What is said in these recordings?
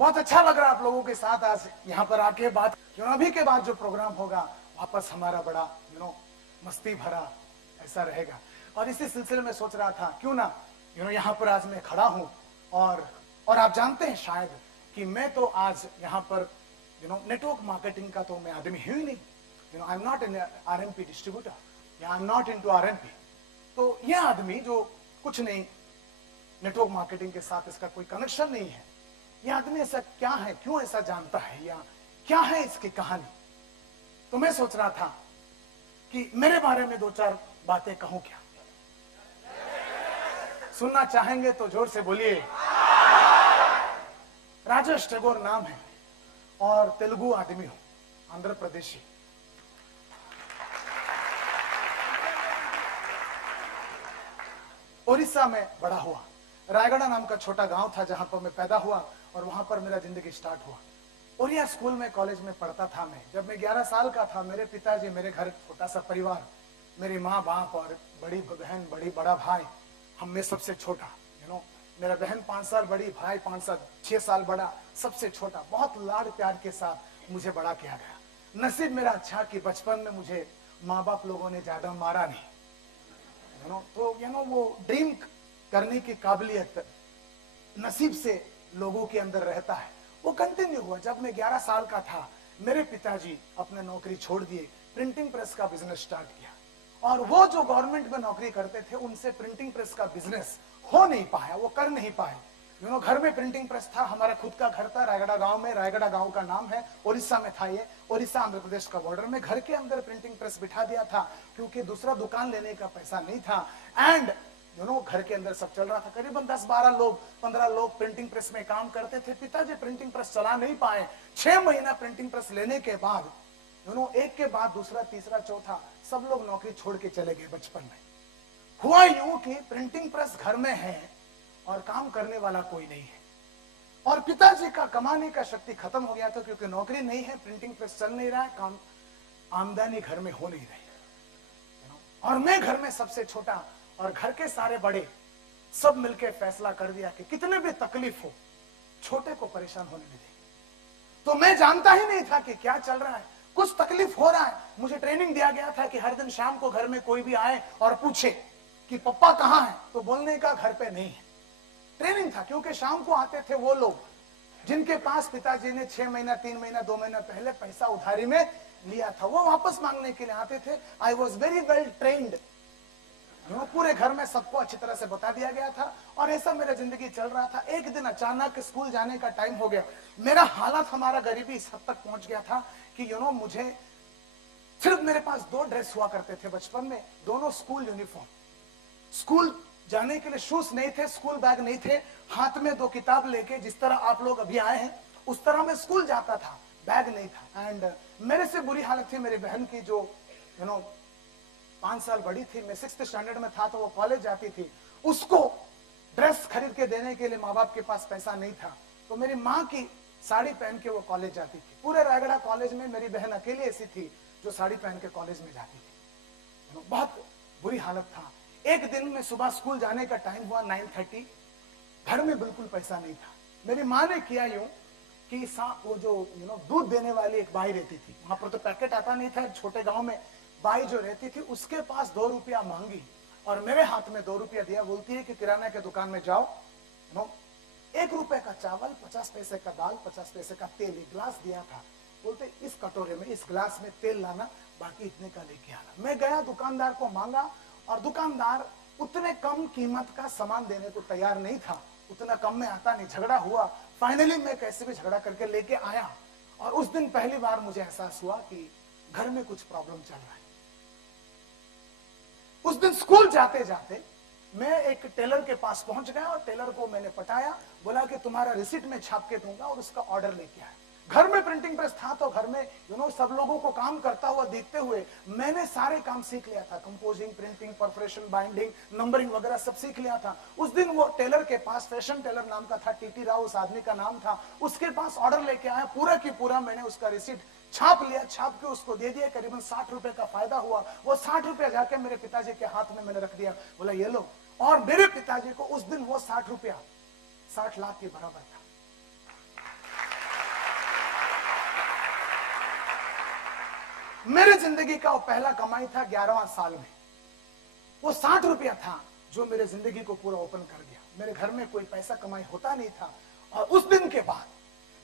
बहुत अच्छा लग रहा है आप लोगों के साथ आज यहाँ पर आके बात। अभी के बाद जो प्रोग्राम होगा वापस हमारा बड़ा मस्ती भरा ऐसा रहेगा। और इसी सिलसिले में सोच रहा था क्यों ना यहाँ पर आज मैं खड़ा हूँ और आप जानते हैं शायद कि मैं तो आज यहाँ पर नेटवर्क मार्केटिंग का तो मैं आदमी ही नहीं। I am not in RMP distributor, या I am not into RMP. तो यह आदमी जो कुछ नहीं, नेटवर्क मार्केटिंग के साथ इसका कोई कनेक्शन नहीं है, यह आदमी ऐसा क्या है, क्यों ऐसा जानता है, या क्या है इसकी कहानी। तो मैं सोच रहा था कि मेरे बारे में दो चार बातें कहूं क्या। सुनना चाहेंगे तो जोर से बोलिए। राजेश टैगोर नाम है और तेलुगु आदमी हूं, आंध्र प्रदेशी। उड़ीसा में बड़ा हुआ। रायगढ़ नाम का छोटा गांव था जहां पर मैं पैदा हुआ और वहां पर मेरा जिंदगी स्टार्ट हुआ। ओरिया स्कूल में, कॉलेज में पढ़ता था मैं। जब मैं 11 साल का था, मेरे पिताजी, मेरे घर छोटा सा परिवार, मेरी माँ बाप और बड़ी बहन, बड़ा भाई, हम में सबसे छोटा। मेरा बहन 5 साल बड़ी, भाई 6 साल बड़ा, सबसे छोटा। बहुत लाड प्यार के साथ मुझे बड़ा किया गया। नसीब मेरा अच्छा कि बचपन में मुझे माँ बाप लोगों ने ज्यादा मारा नहीं। तो वो ड्रीम करने की काबिलियत नसीब से लोगों के अंदर रहता है, वो कंटिन्यू हुआ। जब मैं 11 साल का था, मेरे पिताजी अपने नौकरी छोड़ दिए, प्रिंटिंग प्रेस का बिजनेस स्टार्ट किया। और वो जो गवर्नमेंट में नौकरी करते थे, उनसे प्रिंटिंग प्रेस का बिजनेस हो नहीं पाया, वो कर नहीं पाए। घर में प्रिंटिंग प्रेस था, हमारा खुद का घर था रायगढ़ गांव में। रायगढ़ गांव का नाम है, उड़ीसा में था ये, उड़ीसा आंध्र प्रदेश का बॉर्डर में। घर के अंदर प्रिंटिंग प्रेस बिठा दिया था क्योंकि दूसरा दुकान लेने का पैसा नहीं था। एंड घर के अंदर सब चल रहा था। करीबन 10-12 लोग, 15 लोग प्रिंटिंग प्रेस में काम करते थे। पिताजी प्रिंटिंग प्रेस चला नहीं पाए। 6 महीना प्रिंटिंग प्रेस लेने के बाद एक के बाद दूसरा, तीसरा, चौथा, सब लोग नौकरी छोड़ के चले गए। बचपन में हुआ यूं कि प्रिंटिंग प्रेस घर में है और काम करने वाला कोई नहीं है, और पिताजी का कमाने का शक्ति खत्म हो गया था क्योंकि नौकरी नहीं है, प्रिंटिंग प्रेस चल नहीं रहा है, काम आमदनी घर में हो नहीं रही। और मैं घर में सबसे छोटा, और घर के सारे बड़े सब मिलकर फैसला कर दिया कि कितने भी तकलीफ हो, छोटे को परेशान होने नहीं देंगे। तो मैं जानता ही नहीं था कि क्या चल रहा है, कुछ तकलीफ हो रहा है। मुझे ट्रेनिंग दिया गया था कि हर दिन शाम को घर में कोई भी आए और पूछे कि पप्पा कहाँ है, तो बोलने का घर पे नहीं है। ट्रेनिंग था क्योंकि शाम को आते थे वो लोग जिनके पास पिताजी ने 6 महीना, 3 महीना, 2 महीना पहले पैसा उधारी में लिया था, वो वापस मांगने के लिए आते थे। I was very well trained. पूरे घर में सबको अच्छी तरह से बता दिया गया था, और ऐसा मेरा जिंदगी चल रहा था। एक दिन अचानक स्कूल जाने का टाइम हो गया। मेरा हालत, हमारा गरीबी इस हद तक पहुंच गया था कि मुझे सिर्फ, मेरे पास 2 ड्रेस हुआ करते थे बचपन में, दोनों स्कूल यूनिफॉर्म। स्कूल जाने के लिए शूज नहीं थे, स्कूल बैग नहीं थे, हाथ में 2 किताब लेके, जिस तरह आप लोग अभी आए हैं उस तरह मैं स्कूल जाता था, बैग नहीं था। एंड मेरे से बुरी हालत थी मेरी बहन की, जो 5 साल बड़ी थी। मैं 6th स्टैंडर्ड में था तो वो कॉलेज जाती थी। उसको ड्रेस खरीद के देने के लिए माँ बाप के पास पैसा नहीं था, तो मेरी माँ की साड़ी पहन के वो कॉलेज जाती थी। पूरे रायगढ़ कॉलेज में मेरी बहन अकेली ऐसी थी जो साड़ी पहन के कॉलेज में जाती थी। बहुत बुरी हालत था। एक दिन में सुबह स्कूल जाने का टाइम हुआ 9:30, घर में बिल्कुल पैसा नहीं था। मेरी माँ ने किया यूं कि वो जो दूध देने वाली एक बाई रहती थी, वहां पर तो पैकेट आता नहीं था, छोटे गांव में बाई जो रहती थी उसके पास 2 रुपया मांगी और मेरे हाथ में 2 रुपया दिया। बोलती है कि किराना के दुकान में जाओ, 1 रुपए का चावल, 50 पैसे का दाल, 50 पैसे का तेल, एक गिलास दिया था। बोलते इस कटोरे में, इस गिलास में तेल लाना, बाकी इतने का लेके आना। मैं गया, दुकानदार को मांगा, और दुकानदार उतने कम कीमत का सामान देने को तैयार नहीं था। उतना कम में आता नहीं। झगड़ा हुआ। फाइनली मैं कैसे भी झगड़ा करके लेके आया, और उस दिन पहली बार मुझे एहसास हुआ कि घर में कुछ प्रॉब्लम चल रहा है। उस दिन स्कूल जाते जाते मैं एक टेलर के पास पहुंच गया और टेलर को मैंने पटाया, बोला कि तुम्हारा रिसीट में छाप के दूंगा और उसका ऑर्डर लेके आया। घर में प्रिंटिंग प्रेस था तो घर में सब लोगों को काम करता हुआ देखते हुए मैंने सारे काम सीख लिया था। Composing, printing, perforation, binding, numbering वगैरह सब सीख लिया था। उस दिन वो टेलर के पास, फैशन टेलर नाम का था, टीटी राव उस आदमी का नाम था, उसके पास ऑर्डर लेके आया। पूरा की पूरा मैंने उसका रिसीट छाप लिया, छाप के उसको दे दिया। करीबन 60 रुपए का फायदा हुआ। वो 60 रुपया जाके मेरे पिताजी के हाथ में मैंने रख दिया, बोला ये लो। और मेरे पिताजी को उस दिन वो 60 रुपया 60 लाख के बराबर था। मेरे जिंदगी का वो पहला कमाई था 11वां साल में। वो 60 रुपया था जो मेरे जिंदगी को पूरा ओपन कर दिया। मेरे घर में कोई पैसा कमाई होता नहीं था, और उस दिन के बाद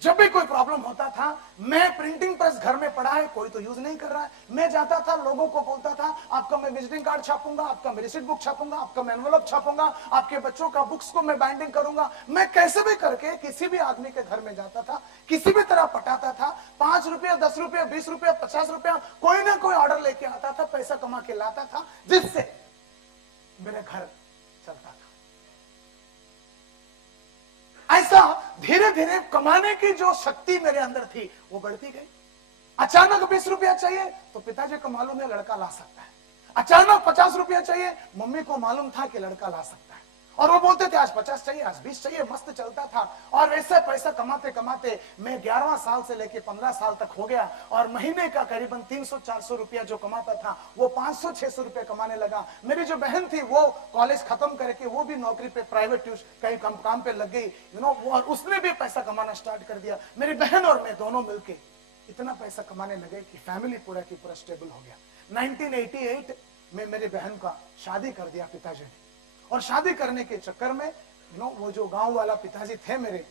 जब भी कोई प्रॉब्लम होता था, मैं प्रिंटिंग प्रेस घर में पड़ा है, कोई तो यूज नहीं कर रहा है, मैं जाता था, लोगों को बोलता था आपका मैं विजिटिंग कार्ड छापूंगा, आपका मैं रिसीट बुक छापूंगा, आपका मैं एनवेलप छापूंगा, आपके बच्चों का बुक्स को मैं बाइंडिंग करूंगा। मैं कैसे भी करके किसी भी आदमी के घर में जाता था, किसी भी तरह पटाता था। 5 रुपया, 10 रुपया, 20 रुपया, 50 रुपया, कोई ना कोई ऑर्डर लेके आता था, पैसा कमा के लाता था, जिससे मेरा घर चलता था। ऐसा धीरे धीरे कमाने की जो शक्ति मेरे अंदर थी वो बढ़ती गई। अचानक 20 रुपया चाहिए तो पिताजी को मालूम है लड़का ला सकता है। अचानक 50 रुपया चाहिए, मम्मी को मालूम था कि लड़का ला सकता है, और वो बोलते थे आज 50 चाहिए, आज 20 चाहिए, मस्त चलता था। और वैसे पैसा कमाते कमाते मैं 11वां साल से लेके 15 साल तक हो गया, और महीने का करीबन 300-400 रुपया जो कमाता था वो 500-600 रुपया कमाने लगा। मेरी जो बहन थी वो कॉलेज खत्म करके वो भी नौकरी पे, प्राइवेट कहीं काम पे लग गई, और उसने भी पैसा कमाना स्टार्ट कर दिया। मेरी बहन और मैं दोनों मिलके इतना पैसा कमाने लगे कि फैमिली पूरा की पूरा स्टेबल हो गया। 1988 में मेरी बहन का शादी कर दिया पिताजी ने, और शादी करने के चक्कर में वो जो गांव वाला पिताजी थे मेरे,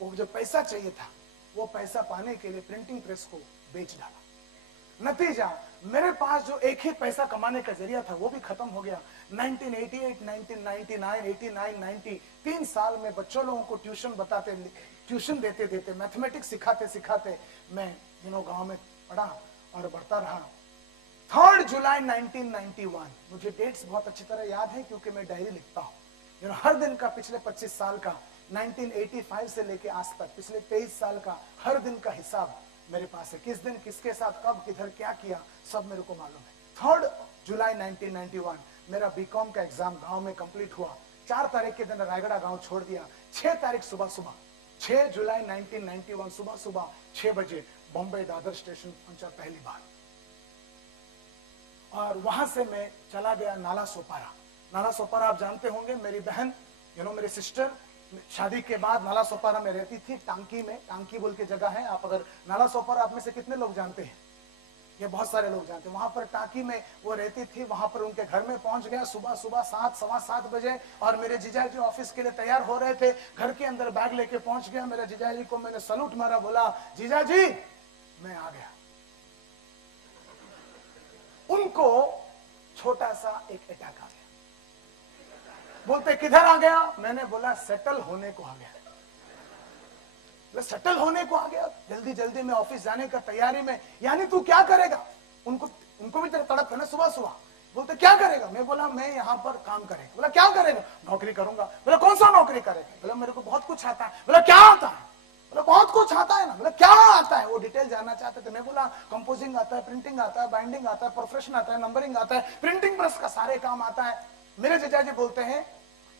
वो जो पैसा चाहिए था वो पैसा पाने के लिए प्रिंटिंग प्रेस को बेच डाला। नतीजा मेरे पास जो एक ही पैसा कमाने का जरिया था वो भी खत्म हो गया। 1988, 1999, 89, 90 3 साल में बच्चों लोगों को ट्यूशन देते मैथमेटिक्स सिखाते मैं गांव में पढ़ा और बढ़ता रहा। 3 जुलाई 1991, मुझे डेट्स बहुत अच्छी तरह याद है क्योंकि मैं डायरी लिखता हूँ। हर दिन का पिछले 25 साल का 1985 से लेके आज तक पिछले 23 साल का हर दिन का हिसाब मेरे पास है। किस दिन किसके साथ कब किधर क्या किया सब मेरे को मालूम है। 3 जुलाई 1991 मेरा बीकॉम का एग्जाम गांव में कंप्लीट हुआ। 4 तारीख के दिन रायगढ़ गांव छोड़ दिया। 6 तारीख सुबह 6 जुलाई 1991 सुबह 6 बजे बॉम्बे दादर स्टेशन पहुंचा पहली बार, और वहां से मैं चला गया नाला सोपारा आप जानते होंगे। मेरी बहन मेरी सिस्टर शादी के बाद नाला सोपारा में रहती थी, टांकी बोल के जगह है। आप अगर नाला सोपारा आप में से कितने लोग जानते हैं? ये बहुत सारे लोग जानते हैं। वहां पर टांकी में वो रहती थी, वहां पर उनके घर में पहुंच गया सुबह 7-7 बजे, और मेरे जीजाजी ऑफिस के लिए तैयार हो रहे थे। घर के अंदर बैग लेके पहुंच गया। मेरे जीजाजी को मैंने सलूट मारा, बोला जीजाजी मैं आ गया। उनको छोटा सा एक अटैक आ गया। बोलते किधर आ गया? मैंने बोला सेटल होने को आ गया। सेटल होने को आ गया, जल्दी में ऑफिस जाने का तैयारी में। यानी तू क्या करेगा? उनको भी तड़प है ना सुबह। बोलते क्या करेगा? मैं बोला मैं यहाँ पर काम करेगा। बोला क्या करेगा? नौकरी करूंगा। बोला कौन सा नौकरी करेगा? बोला मेरे को बहुत कुछ आता है। बोला क्या आता है? बोला बहुत कुछ आता है ना। बोला क्या आता है? वो डिटेल जानना चाहते थे। मैं बोला कंपोजिंग आता है, प्रिंटिंग आता है, बाइंडिंग आता है, प्रोफेशन आता है, नंबरिंग आता है, प्रिंटिंग प्रेस का सारे काम आता है। मेरे जीजाजी बोलते हैं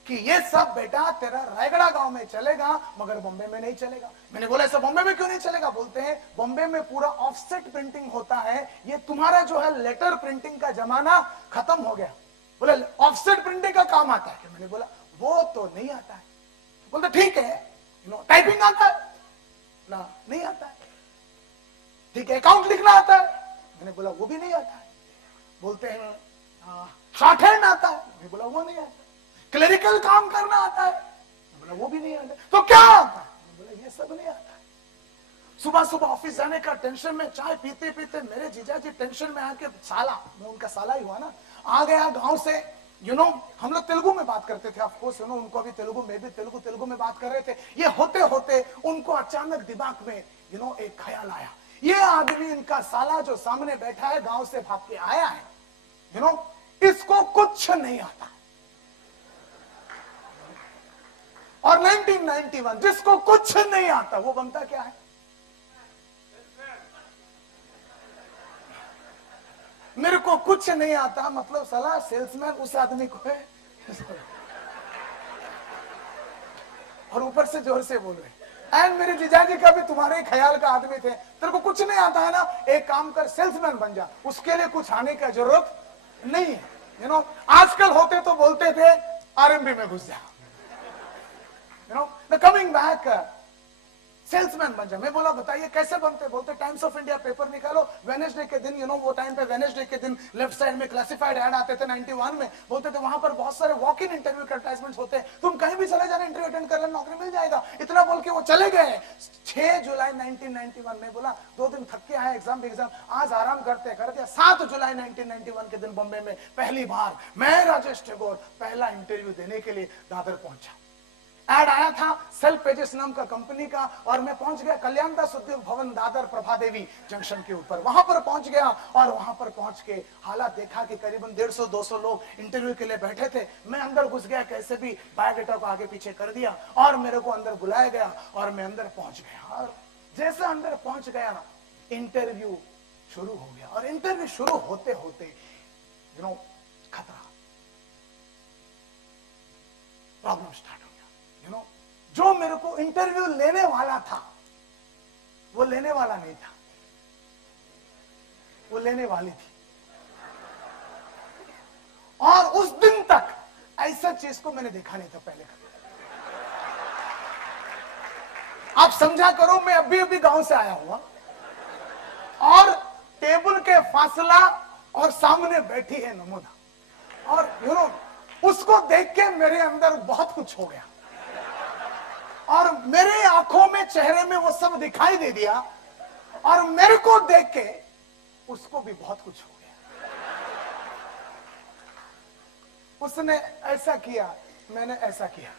कि ये सब बेटा तेरा रायगढ़ गांव में चलेगा मगर बॉम्बे में नहीं चलेगा। मैंने बोला ऐसा बॉम्बे में क्यों नहीं चलेगा? बोलते हैं बॉम्बे में पूरा ऑफसेट प्रिंटिंग होता है, ये तुम्हारा जो है लेटर प्रिंटिंग का जमाना खत्म हो गया। बोले ऑफसेट प्रिंटिंग का काम आता है? मैंने बोला वो तो नहीं आता है। बोलते ठीक है टाइपिंग आता है? ना नहीं आता है। ठीक है अकाउंट लिखना आता है? मैंने बोला वो भी नहीं आता है। बोलते हैं शॉर्ट हैंड आता है? मैंने बोला वो नहीं आता। क्लरिकल काम करना आता है? बोला वो भी नहीं आता। तो क्या आता है? बोला ये सब नहीं आता। सुबह ऑफिस जाने का टेंशन में, चाय पीते पीते मेरे जीजाजी टेंशन में आके, साला मैं उनका साला ही हुआ ना, आ गया गांव से। हम लोग तेलुगु में बात करते थे, ऑफ कोर्स उनको भी तेलुगु, मैं भी तेलुगु में बात कर रहे थे। ये होते होते उनको अचानक दिमाग में एक ख्याल आया, ये आदमी इनका साला जो सामने बैठा है गांव से भाग के आया है, इसको कुछ नहीं आता। और 1991 जिसको कुछ नहीं आता वो बनता क्या है? मेरे को कुछ नहीं आता मतलब साला सेल्समैन उस आदमी को है और ऊपर से जोर से बोल रहे। एंड मेरे जीजाजी का भी तुम्हारे ख्याल का आदमी थे, तेरे को कुछ नहीं आता है ना, एक काम कर सेल्समैन बन जा, उसके लिए कुछ आने का जरूरत नहीं है। आजकल होते तो बोलते थे आरएमबी में घुस जा। Coming back, सेल्समैन बन जा। मैं बोला बताइए कैसे बनते? बोलते टाइम्स ऑफ इंडिया पेपर निकालो, वेडनेसडे के दिन, वो टाइम पे वेडनेसडे के दिन लेफ्ट साइड में क्लासिफाइड ऐड आते थे 91 में। बोलते थे वहां पर बहुत सारे वॉक इन इंटरव्यू के एडवर्टाइजमेंट्स होते हैं, तुम कहीं भी चले जाना, इंटरव्यू अटेंड कर लेना, नौकरी मिल जाएगा। इतना बोल के वो चले गए। 6 जुलाई 1991 में बोला 2 दिन थक के आए, एग्जाम आज आराम करते कर दिया। 7 जुलाई 1991 के दिन बॉम्बे में पहली बार मैं राजेश टेगोर पहला इंटरव्यू देने के लिए दादर पहुंचा। ऐड आया था सेल्फ पेजेस नाम का कंपनी का, और मैं पहुंच गया कल्याण दास उद्योग भवन दादर प्रभादेवी जंक्शन के ऊपर। वहां पर पहुंच गया और वहां पर पहुंच के हालात देखा कि करीबन 150-200 लोग इंटरव्यू के लिए बैठे थे। मैं अंदर घुस गया, कैसे भी बायोडेटा को आगे पीछे कर दिया और मेरे को अंदर बुलाया गया और मैं अंदर पहुंच गया। और जैसे अंदर पहुंच गया इंटरव्यू शुरू हो गया। और इंटरव्यू शुरू होते होते खतरा, प्रॉब्लम स्टार्ट हो गया। जो मेरे को इंटरव्यू लेने वाला था वो लेने वाला नहीं था, वो लेने वाली थी। और उस दिन तक ऐसा चीज को मैंने देखा नहीं था पहले कभी। आप समझा करो, मैं अभी अभी गांव से आया हुआ और टेबल के फासला और सामने बैठी है नमूना, और उसको देख के मेरे अंदर बहुत कुछ हो गया और मेरे आंखों में, चेहरे में वो सब दिखाई दे दिया और मेरे को देख के उसको भी बहुत कुछ हो गया। उसने ऐसा किया, मैंने ऐसा किया,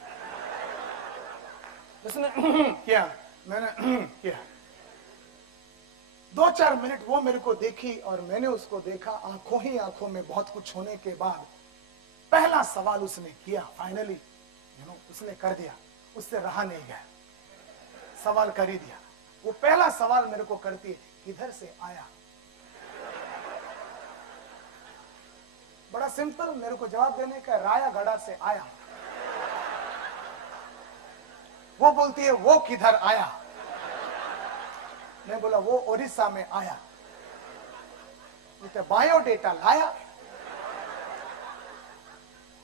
उसने किया, मैंने किया। 2-4 मिनट वो मेरे को देखी और मैंने उसको देखा। आंखों ही आंखों में बहुत कुछ होने के बाद पहला सवाल उसने किया, फाइनली उसने कर दिया, उससे रहा नहीं गया, सवाल कर ही दिया। वो पहला सवाल मेरे को करती है, किधर से आया? बड़ा सिंपल मेरे को जवाब देने का, रायागढ़ से आया। वो बोलती है वो किधर आया? मैं बोला वो उड़ीसा में आया। बोलते बायोडेटा लाया।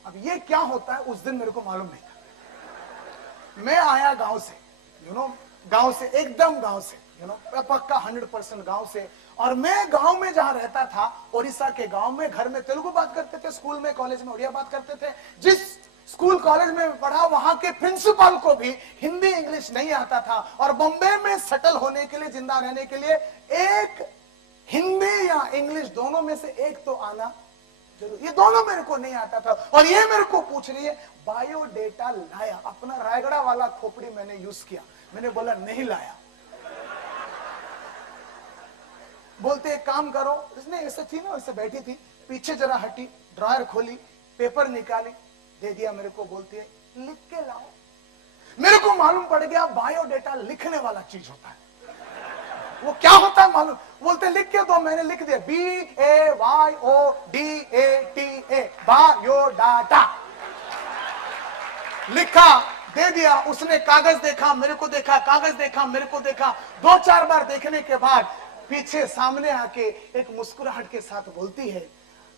अब ये क्या होता है उस दिन मेरे को मालूम नहीं था। मैं आया गांव से, गांव से, एकदम गांव से, पक्का 100% गांव से। और मैं गांव में जहां रहता था, उड़ीसा के गांव में, घर में तेलुगु बात करते थे, स्कूल में कॉलेज में उड़िया बात करते थे। जिस स्कूल कॉलेज में पढ़ा वहां के प्रिंसिपल को भी हिंदी इंग्लिश नहीं आता था। और बॉम्बे में सेटल होने के लिए, जिंदा रहने के लिए, एक हिंदी या इंग्लिश दोनों में से एक तो आना जरूर। ये दोनों मेरे को नहीं आता था और ये मेरे को पूछ रही है बायोडेटा लाया? अपना रायगढ़ वाला खोपड़ी मैंने यूज किया। मैंने बोला नहीं लाया। बोलते एक काम करो, इसने ऐसे थी ना, ऐसे बैठी थी, पीछे जरा हटी, ड्रॉयर खोली, पेपर निकाली, दे दिया मेरे को। बोलती है लिख के लाओ। मेरे को मालूम पड़ गया बायोडेटा लिखने वाला चीज होता है। वो क्या होता है मालूम? बोलते लिख के दो। मैंने लिख दिया BAYODATA, बायोडाटा लिखा, दे दिया। उसने कागज देखा, मेरे को देखा, कागज देखा, मेरे को देखा। 2-4 बार देखने के बाद पीछे सामने आके एक मुस्कुराहट के साथ बोलती है,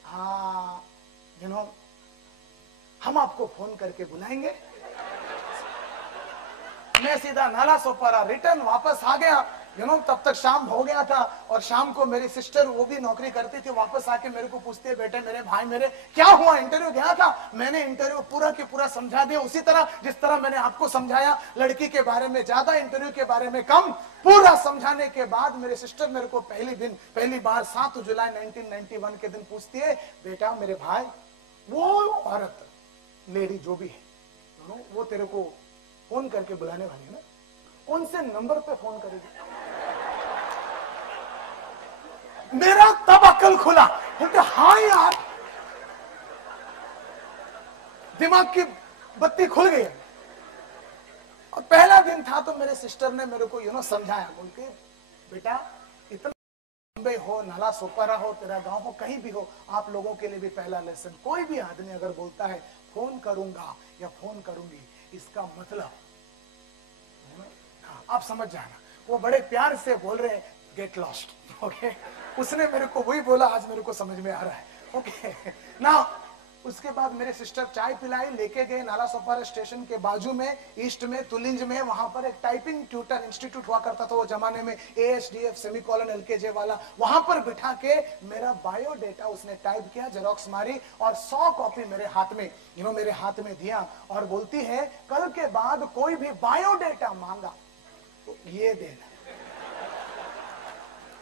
हाँ हम आपको फोन करके बुलाएंगे। मैं सीधा नाला सोपारा रिटर्न वापस आ गया। तब तक शाम हो गया था और शाम को मेरी सिस्टर, वो भी नौकरी करती थी, वापस आके मेरे को पूछते हैं, बेटे मेरे भाई मेरे क्या हुआ? इंटरव्यू गया था? मैंने इंटरव्यू पूरा की पूरा समझा दिया, उसी तरह जिस तरह मैंने आपको समझाया। लड़की के बारे में ज्यादा, इंटरव्यू के बारे में कम। पूरा समझाने के बाद मेरे सिस्टर मेरे को पहली बार 7 जुलाई 1991 के दिन पूछती है, बेटा मेरे भाई, वो औरत, लेडी जो भी है, वो तेरे को फोन करके बुलाने वाली है ना, कौन से नंबर पे फोन करेगी? मेरा तब अक्ल खुला। बोलते हाँ यार, दिमाग की बत्ती खुल गई। और पहला दिन था तो मेरे सिस्टर ने मेरे को समझाया, बोलते बेटा इतना बॉम्बे हो, नाला सोपारा हो, तेरा गांव हो, कहीं भी हो, आप लोगों के लिए भी पहला लेसन, कोई भी आदमी अगर बोलता है फोन करूंगा या फोन करूंगी, इसका मतलब आप समझ जाना, वो बड़े प्यार से बोल रहे गेट लॉस्ट। ओके, उसने मेरे को वही बोला, आज मेरे को समझ में आ रहा है। ओके ना, उसके बाद मेरे सिस्टर चाय पिलाई, लेके गए नाला सोपारा स्टेशन के बाजू में ईस्ट में तुलिंज में, वहां पर एक टाइपिंग ट्यूटर इंस्टीट्यूट हुआ करता था वो जमाने में, ASDF सेमीकोलन LKJ वाला, वहां पर बिठा के मेरा बायोडेटा उसने टाइप किया, जेरोक्स मारी और 100 कॉपी मेरे हाथ में मेरे हाथ में दिया और बोलती है कल के बाद कोई भी बायोडेटा मांगा तो ये देना।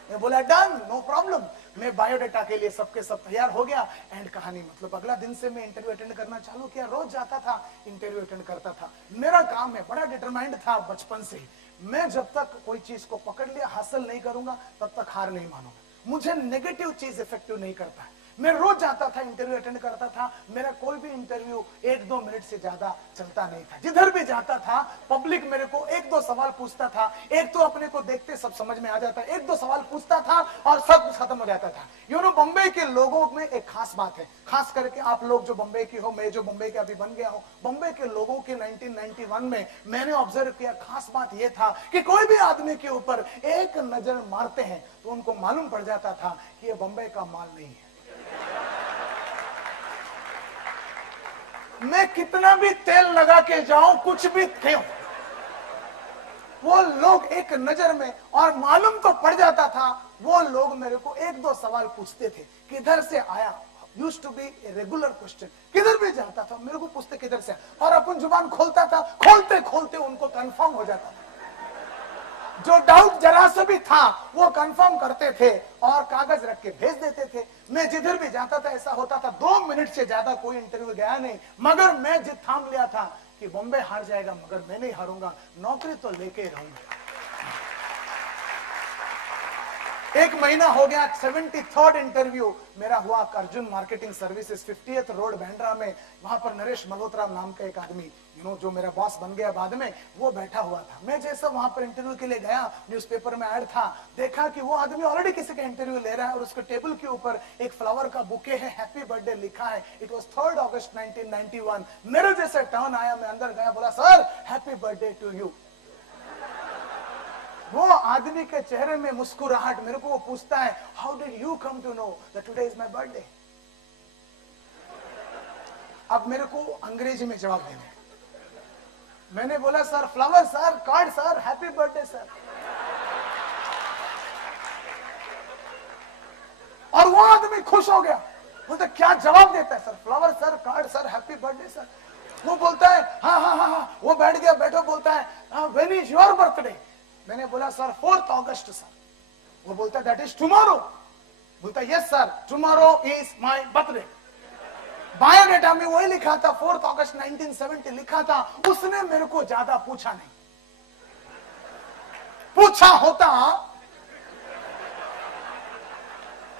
मैं बोला डन, नो प्रॉब्लम। मैं बायोडेटा के लिए सबके सब तैयार हो गया। एंड कहानी मतलब अगला दिन से मैं इंटरव्यू अटेंड करना चालू किया, रोज जाता था इंटरव्यू अटेंड करता था। मेरा काम है, बड़ा डिटरमाइंड था बचपन से ही, मैं जब तक कोई चीज को पकड़ लिया हासिल नहीं करूंगा तब तक हार नहीं मानूंगा। मुझे नेगेटिव चीज इफेक्टिव नहीं करता है। मैं रोज जाता था इंटरव्यू अटेंड करता था, मेरा कोई भी इंटरव्यू 1-2 मिनट से ज्यादा चलता नहीं था। जिधर भी जाता था पब्लिक मेरे को 1-2 सवाल पूछता था, एक तो अपने को देखते सब समझ में आ जाता, 1-2 सवाल पूछता था और सब कुछ खत्म हो जाता था। बम्बई के लोगों में एक खास बात है, खास करके आप लोग जो बम्बई की हो, मैं जो बम्बई के अभी बन गया हूं, बम्बई के लोगों के 1991 में मैंने ऑब्जर्व किया, खास बात यह था कि कोई भी आदमी के ऊपर एक नजर मारते हैं तो उनको मालूम पड़ जाता था कि यह बम्बई का माल नहीं है। मैं कितना भी तेल लगा के जाऊं, कुछ भी क्यों, वो लोग एक नजर में, और मालूम तो पड़ जाता था। वो लोग मेरे को 1-2 सवाल पूछते थे, किधर से आया, used to be a regular question, किधर भी जाता था मेरे को पूछते किधर से, और अपन जुबान खोलता था, खोलते खोलते उनको कंफर्म हो जाता था। जो डाउट जरा से भी था वो कंफर्म करते थे और कागज रख के भेज देते थे। मैं जिधर भी जाता था ऐसा होता था, 2 मिनट से ज्यादा कोई इंटरव्यू गया नहीं, मगर मैं जिद थाम लिया था कि बॉम्बे हार जाएगा मगर मैं नहीं हारूंगा, नौकरी तो लेके रहूंगा। 1 महीना हो गया, 73rd इंटरव्यू मेरा हुआ Arjun marketing services 50th road Bandra में। वहां पर नरेश मल्होत्रा नाम का एक आदमी जो मेरा बॉस बन गया बाद में, वो बैठा हुआ था। मैं जैसा वहां पर इंटरव्यू के लिए गया, न्यूज़पेपर में ऐड था, देखा कि वो आदमी ऑलरेडी किसी का इंटरव्यू ले रहा है और उसके टेबल के ऊपर एक फ्लावर का बुके है, हैप्पी बर्थडे लिखा है। It was 3 August 1991। मेरे जैसे टर्न आया, मैं अंदर गया, बोला sir happy birthday to you. वो आदमी के चेहरे में मुस्कुराहट, मेरे को वो पूछता है how did you come to know that today is my birthday. अब मेरे को अंग्रेजी में जवाब देना है। मैंने बोला sir flower sir, card sir, happy birthday sir. और वो आदमी खुश हो गया, बोलता क्या जवाब देता है sir, flower sir, card sir, happy birthday sir. वो बोलता है हाँ हाँ हाँ हाँ, वो बैठ गया, बैठो, बोलता है व्हेन इज योर बर्थडे। मैंने बोला सर 4 अगस्त सर। वो बोलता दैट इज टुमारो। बोलता yes sir, tomorrow is my birthday. Biodata में वही लिखा था, 4 अगस्त 1970 लिखा था। उसने मेरे को ज्यादा पूछा नहीं, पूछा होता,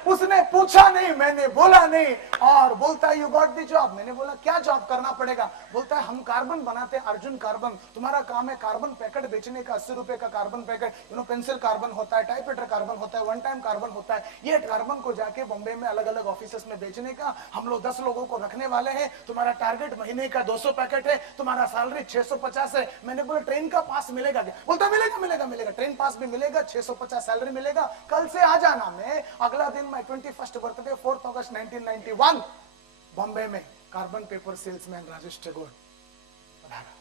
उसने पूछा नहीं, मैंने बोला नहीं, और बोलता है यू गॉट द जॉब। मैंने बोला क्या जॉब करना पड़ेगा। बोलता है हम कार्बन बनाते हैं, अर्जुन कार्बन, तुम्हारा काम है कार्बन पैकेट बेचने का, 80 रुपए का कार्बन पैकेट। पेंसिल कार्बन होता है, टाइपराइटर कार्बन होता है, 1 टाइम कार्बन होता है। ये कार्बन को जाके बॉम्बे में अलग अलग ऑफिस में बेचने का, हम लोग 10 लोगों को रखने वाले हैं। तुम्हारा टारगेट महीने का 200 पैकेट है, तुम्हारा सैलरी 650 है। मैंने बोला ट्रेन का पास मिलेगा क्या। बोलता मिलेगा मिलेगा मिलेगा, ट्रेन पास भी मिलेगा, 650 सैलरी मिलेगा, कल से आ जाना। मैं अगला दिन 21st बर्थडे 4 अगस्त 1991 बॉम्बे में carbon paper salesman Rajesh Tagore पधारा।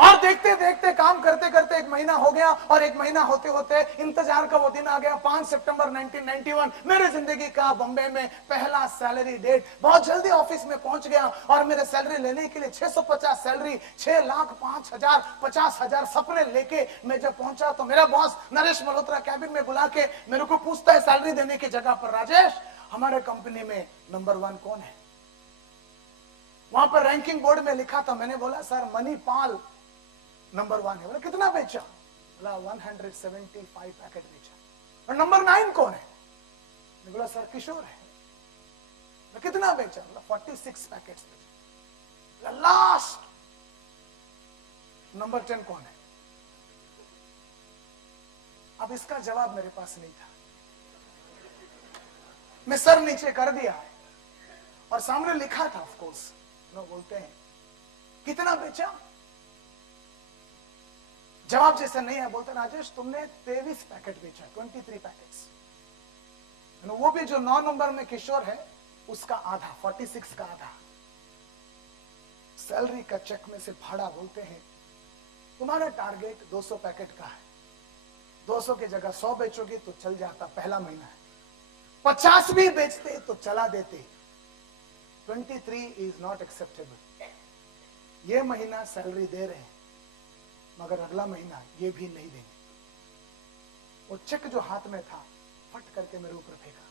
और देखते देखते काम करते करते 1 महीना हो गया, और 1 महीना होते होते इंतजार का वो दिन आ गया, 5 सितंबर 1991। मेरे जिंदगी का बॉम्बे में पहला सैलरी डेट। बहुत जल्दी ऑफिस में पहुंच गया और मेरे सैलरी लेने के लिए 650 सैलरी, 6,05,000, 50,000 सपने लेके मैं जब पहुंचा तो मेरा बॉस नरेश मल्होत्रा कैबिन में बुला के मेरे को पूछता है सैलरी देने की जगह पर, राजेश हमारे कंपनी में नंबर 1 कौन है। वहां पर रैंकिंग बोर्ड में लिखा था। मैंने बोला सर मणिपाल नंबर 1 है। बोला कितना बेचा। बोला 175 पैकेट बेचा। और नंबर 9 कौन है। मैंने बोला सर किशोर है। बोला कितना बेचा। बोला 46 पैकेट्स बेचा। लास्ट नंबर 10 कौन है। अब इसका जवाब मेरे पास नहीं था। मैं सर नीचे कर दिया और सामने लिखा था ऑफ कोर्स। बोलते हैं कितना बेचा। जवाब जैसा नहीं है। बोलते राजेश तुमने 23 पैकेट बेचा, 23 पैकेट्स। वो भी जो 9 नंबर में किशोर है उसका आधा 46 का आधा सैलरी का चेक में से फाड़ा। बोलते हैं तुम्हारा टारगेट 200 पैकेट का है, 200 की जगह 100 बेचोगे तो चल जाता, पहला महीना है। 50 भी बेचते तो चला देते। 23 इज नॉट एक्सेप्टेबल। ये महीना सैलरी दे रहे हैं मगर अगला महीना ये भी नहीं देंगे। वो चेक जो हाथ में था फट करके मेरे ऊपर फेंका।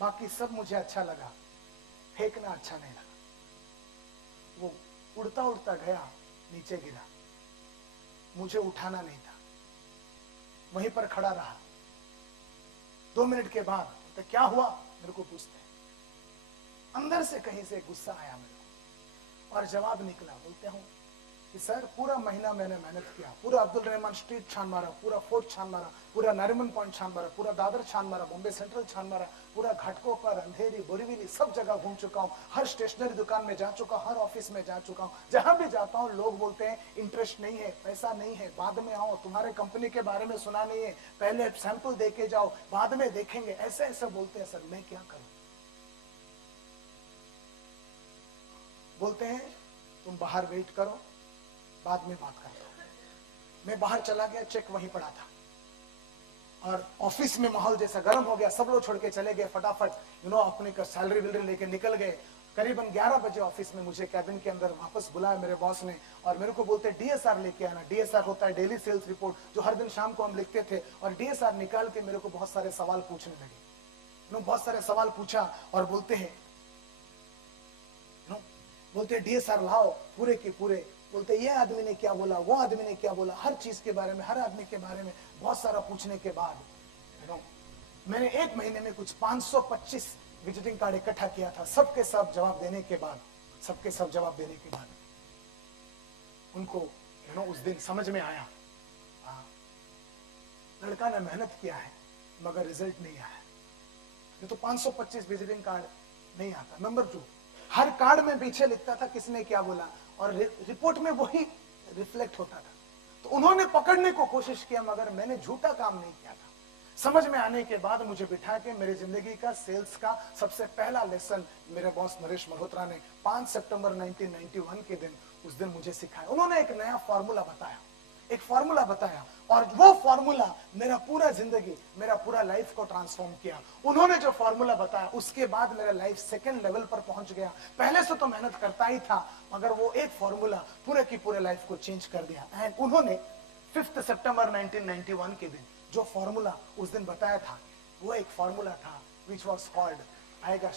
बाकी सब मुझे अच्छा लगा, फेंकना अच्छा नहीं लगा। वो उड़ता उड़ता गया, नीचे गिरा। मुझे उठाना नहीं था, वहीं पर खड़ा रहा। 2 मिनट के बाद तो क्या हुआ मेरे को पूछते हैं। अंदर से कहीं से गुस्सा आया मेरे को और जवाब निकला। बोलते हूं कि सर पूरा महीना मैंने मेहनत किया, पूरा अब्दुल रहमान स्ट्रीट छान मारा, पूरा फोर्ट छान मारा, पूरा नारिमन पॉइंट छान मारा, पूरा दादर छान मारा, बॉम्बे सेंट्रल छान मारा, पूरा घाटकों पर, अंधेरी, बोरीवली सब जगह घूम चुका हूँ, हर स्टेशनरी दुकान में जा चुका, हर ऑफिस में जा चुका हूँ। जहां भी जाता हूँ लोग बोलते हैं इंटरेस्ट नहीं है, पैसा नहीं है, बाद में आओ, तुम्हारे कंपनी के बारे में सुना नहीं है, पहले सैंपल दे के जाओ, बाद में देखेंगे, ऐसे ऐसे बोलते हैं। सर मैं क्या करूं? बोलते हैं तुम बाहर वेट करो, बाद में बात करता हूं। मैं बाहर चला गया, चेक वहीं पड़ा था और ऑफिस में माहौल जैसा गर्म हो गया। सब लोग छोड़ के चले गए फटाफट, अपने का सैलरी विलरी लेके निकल गए। करीबन 11 बजे ऑफिस में मुझे कैबिन के अंदर वापस बुलाया मेरे बॉस ने और मेरे को बोलते डीएसआर लेके आना। डीएसआर होता है डेली सेल्स रिपोर्ट, जो हर दिन शाम को हम लिखते थे। और डीएसआर निकाल के मेरे को बहुत सारे सवाल पूछने लगे। बहुत सारे सवाल पूछा और बोलते डीएसआर लाओ पूरे के पूरे। बोलते ये आदमी ने क्या बोला, वो आदमी ने क्या बोला, हर चीज के बारे में, हर आदमी के बारे में बहुत सारा पूछने के बाद मैंने 1 महीने में कुछ 525 विजिटिंग कार्ड इकट्ठा किया था। सबके सब जवाब देने के बाद उनको उस दिन समझ में आया, लड़का ने मेहनत किया है मगर रिजल्ट नहीं आया। ये तो 525 विजिटिंग कार्ड नहीं आता। नंबर 2, हर कार्ड में पीछे लिखता था किसने क्या बोला और रिपोर्ट में वही रिफ्लेक्ट होता था। तो उन्होंने पकड़ने को कोशिश किया मगर मैंने झूठा काम नहीं किया था। समझ में आने के बाद मुझे बिठा के मेरी जिंदगी का सेल्स का सबसे पहला लेसन मेरे बॉस नरेश मल्होत्रा ने 5 सितंबर 1991 के दिन उस दिन मुझे सिखाया। उन्होंने एक नया फॉर्मूला बताया और वो फॉर्मूला मेरा पूरा जिंदगी, मेरा पूरा लाइफ को ट्रांसफॉर्म किया। उन्होंने जो फॉर्मूला बताया उसके बाद मेरा लाइफ सेकंड लेवल पर पहुंच गया। पहले से तो मेहनत करता ही था मगर वो एक फॉर्मूला पूरे की पूरे लाइफ को चेंज कर दिया। एंड उन्होंने 5 सितंबर 1991 के दिन जो फॉर्मूला उस दिन बताया था वो एक फॉर्मूला था विच वॉज कॉल्ड, आएगा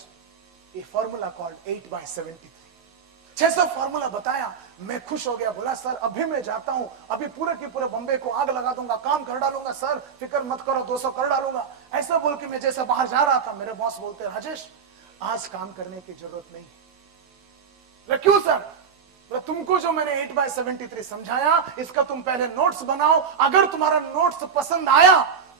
ए फॉर्मूला कॉल्ड 8/73। 600 फॉर्मूला बताया, मैं खुश हो गया। बोला सर अभी मैं जाता हूं, अभी पूरे के पूरे बॉम्बे को आग लगा दूंगा, काम कर डालूंगा सर, फिक्र मत करो, 200 कर डालूंगा। ऐसा बोल के मैं जैसे बाहर जा रहा था मेरे बॉस बोलते राजेश आज काम करने की जरूरत नहीं है। क्यों सर? तुमको जो मैंने 8/73 समझाया इसका तुम पहले नोट्स बनाओ, अगर तुम्हारा नोट्स पसंद आया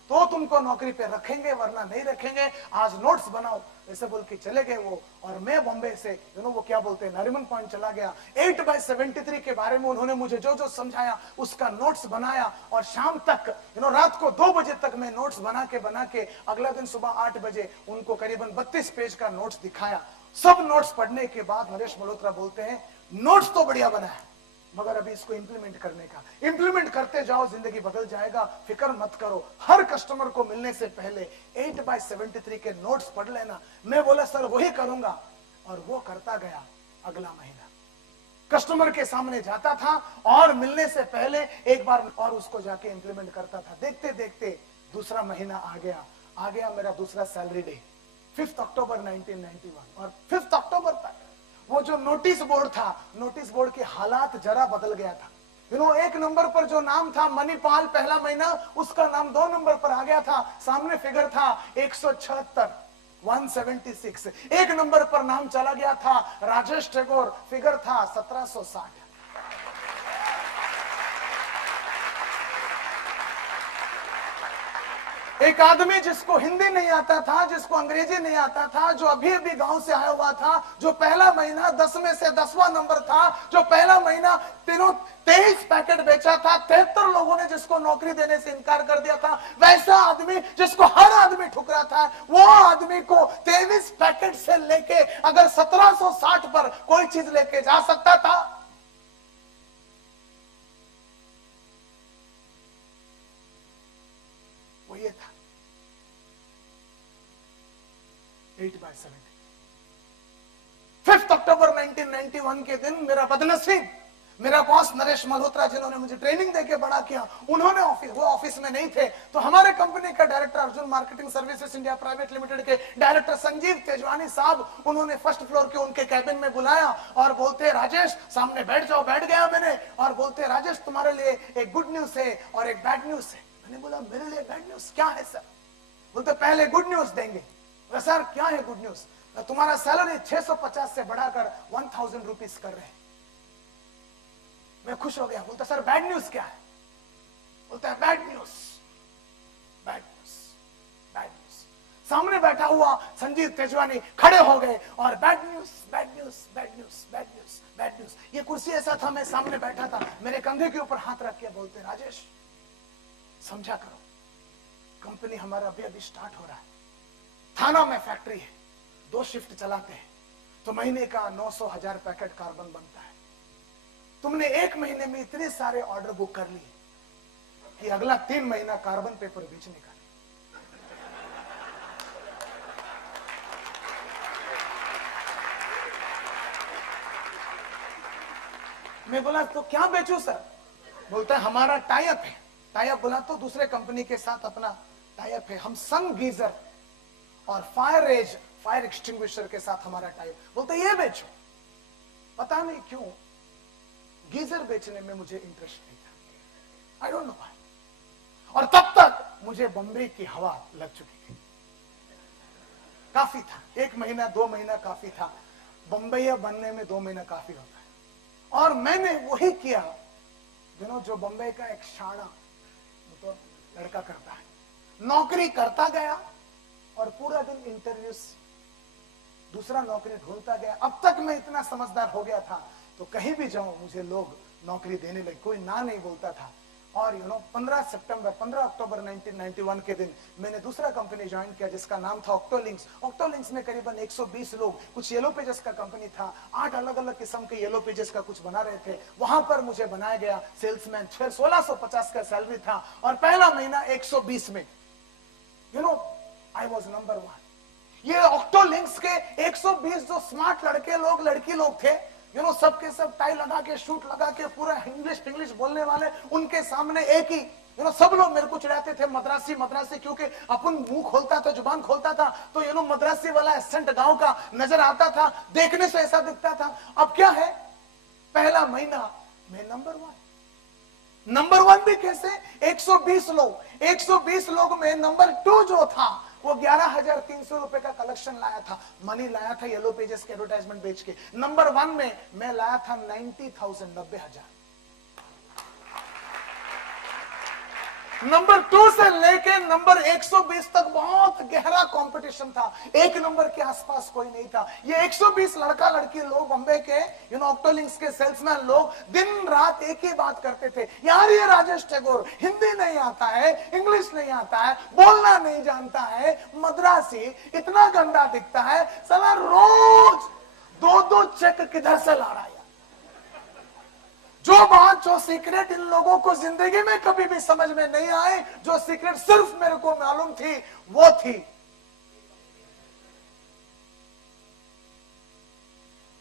तो तुमको नौकरी पे रखेंगे वरना नहीं रखेंगे, आज नोट्स बनाओ। ऐसे बोल के चले गए वो और मैं बॉम्बे से वो क्या बोलते हैं नारिमन पॉइंट चला गया। 8/73 के बारे में उन्होंने मुझे जो जो समझाया उसका नोट्स बनाया और शाम तक रात को 2 बजे तक मैं नोट्स बना के अगला दिन सुबह 8 बजे उनको करीबन 32 पेज का नोट्स दिखाया। सब नोट्स पढ़ने के बाद नरेश मल्होत्रा बोलते हैं नोट्स तो बढ़िया बना है मगर अभी इसको इंप्लीमेंट करते जाओ, जिंदगी बदल जाएगा, फिक्र मत करो। हर कस्टमर को मिलने से पहले 8/73 के नोट्स पढ़ लेना। मैं बोला सर वही करूंगा और वो करता गया। अगला महीना कस्टमर के सामने जाता था और मिलने से पहले एक बार और उसको जाके इंप्लीमेंट करता था। देखते देखते दूसरा महीना आ गया मेरा दूसरा सैलरी डे 5 अक्टूबर 1991 और 5 अक्टूबर तक वो जो नोटिस बोर्ड था, नोटिस बोर्ड के हालात जरा बदल गया था। 1 नंबर पर जो नाम था मणिपाल पहला महीना, उसका नाम 2 नंबर पर आ गया था। सामने फिगर था 176, 176। 1 नंबर पर नाम चला गया था राजेश टैगोर, फिगर था 1760। एक आदमी जिसको हिंदी नहीं आता था, जिसको अंग्रेजी नहीं आता था, जो अभी अभी गांव से आया हुआ था, जो पहला महीना 10 में से 10वां नंबर था, जो पहला महीना 23 पैकेट बेचा था, 73 लोगों ने जिसको नौकरी देने से इनकार कर दिया था, वैसा आदमी जिसको हर आदमी ठुकरा था, वो आदमी को 23 पैकेट से लेके अगर 1760 पर कोई चीज लेके जा सकता था, वो ये था 8/70। 5 अक्टूबर 1991 के दिन मेरा बदनसीब, मेरा बॉस नरेश मल्होत्रा, जिन्होंने मुझे ट्रेनिंग देके बड़ा किया, उन्होंने वो ऑफिस में नहीं थे, तो हमारे कंपनी का director Arjun marketing services India private limited के डायरेक्टर संजीव तेजवानी साहब, उन्होंने फर्स्ट फ्लोर के उनके कैबिन में बुलाया और बोलते, राजेश सामने बैठ जाओ। बैठ गया मैंने और बोलते, राजेश तुम्हारे लिए एक गुड न्यूज है और एक बैड न्यूज है। मैंने बोला, मेरे लिए बैड न्यूज क्या है सर? बोलते, पहले गुड न्यूज देंगे। सर क्या है गुड न्यूज? तुम्हारा सैलरी 650 से बढ़ाकर 1000 रुपीज कर रहे हैं। मैं खुश हो गया। बोलता, सर बैड न्यूज क्या है? बोलता है, bad news, bad news, bad news. सामने बैठा हुआ संजीव तेजवानी खड़े हो गए और bad news, bad news, bad news, bad news, bad news. ये कुर्सी ऐसा था, मैं सामने बैठा था, मेरे कंधे के ऊपर हाथ रख के बोलते, राजेश समझा करो, कंपनी हमारा अभी अभी स्टार्ट हो रहा है, थाना में फैक्ट्री है, 2 शिफ्ट चलाते हैं, तो महीने का 900,000 पैकेट कार्बन बनता है। तुमने 1 महीने में इतने सारे ऑर्डर बुक कर लिए कि अगला 3 महीना कार्बन पेपर बेचने का। मैं बोला, तो क्या बेचूं सर? बोलता है, हमारा टाई अप है। टाई अप बोला तो दूसरे कंपनी के साथ अपना टाई अप है, हम सन गीजर और फायर एक्सटिंग्विशर के साथ हमारा टाई अप। बोलता है, ये बेचो। पता नहीं क्यों गीजर बेचने में मुझे इंटरेस्ट नहीं था, आई डोंट नो व्हाई। और तब तक मुझे बॉम्बे की हवा लग चुकी थी, काफी था। 1 महीना 2 महीना काफी था, बम्बईया बनने में 2 महीना काफी होता है। और मैंने वही किया जो बम्बई का एक शाना तो लड़का करता है, नौकरी करता गया और पूरा दिन इंटरव्यूज, दूसरा नौकरी ढूंढता गया। अब तक मैं इतना समझदार हो गया था, तो कहीं भी जाऊं मुझे लोग नौकरी देने लगे, कोई ना नहीं बोलता था। और 15 अक्टूबर 1991 के दिन मैंने दूसरा कंपनी ज्वाइन किया जिसका नाम था ऑक्टोलिंक्स। ऑक्टोलिंक्स में करीबन 120 लोग, कुछ येलो पेजेस का कंपनी था, 8 अलग अलग किस्म के येलो पेजेस का कुछ बना रहे थे। वहां पर मुझे बनाया गया सेल्समैन। फिर 1650 का सैलरी था और पहला महीना 120 में आई वॉज नंबर 1। ये ऑक्टोलिंक्स के 120 जो स्मार्ट लड़के लोग, लड़की लोग थे, सबके सब टाई लगा के, शूट लगा के, पूरा इंग्लिश बोलने वाले, उनके सामने एक ही सब लोग मेरे को चिढ़ाते थे मद्रासी मद्रासी, क्योंकि अपन मुंह खोलता था, जुबान खोलता था तो मद्रासी वाला एसेंट गांव का नजर आता था, देखने से ऐसा दिखता था। अब क्या है, पहला महीना मैं नंबर 1 भी कैसे? 120 लोग में नंबर 2 जो था वो 11,300 रुपए का कलेक्शन लाया था, मनी लाया था येलो पेजेस के एडवर्टाइजमेंट बेच के। नंबर 1 में मैं लाया था 90,000, 90,000। नंबर 2 से लेके नंबर 120 तक बहुत गहरा कंपटीशन था, 1 नंबर के आसपास कोई नहीं था। ये 120 लड़का लड़की लोग, बॉम्बे के ऑक्टोलिंक्स के सेल्समैन लोग, दिन रात एक ही बात करते थे, यार ये राजेश टैगोर हिंदी नहीं आता है, इंग्लिश नहीं आता है, बोलना नहीं जानता है, मद्रासी इतना गंदा दिखता है, साला रोज 2-2 चेक किधर से ला रहा है। जो सीक्रेट इन लोगों को जिंदगी में कभी भी समझ में नहीं आए, जो सीक्रेट सिर्फ मेरे को मालूम थी, वो थी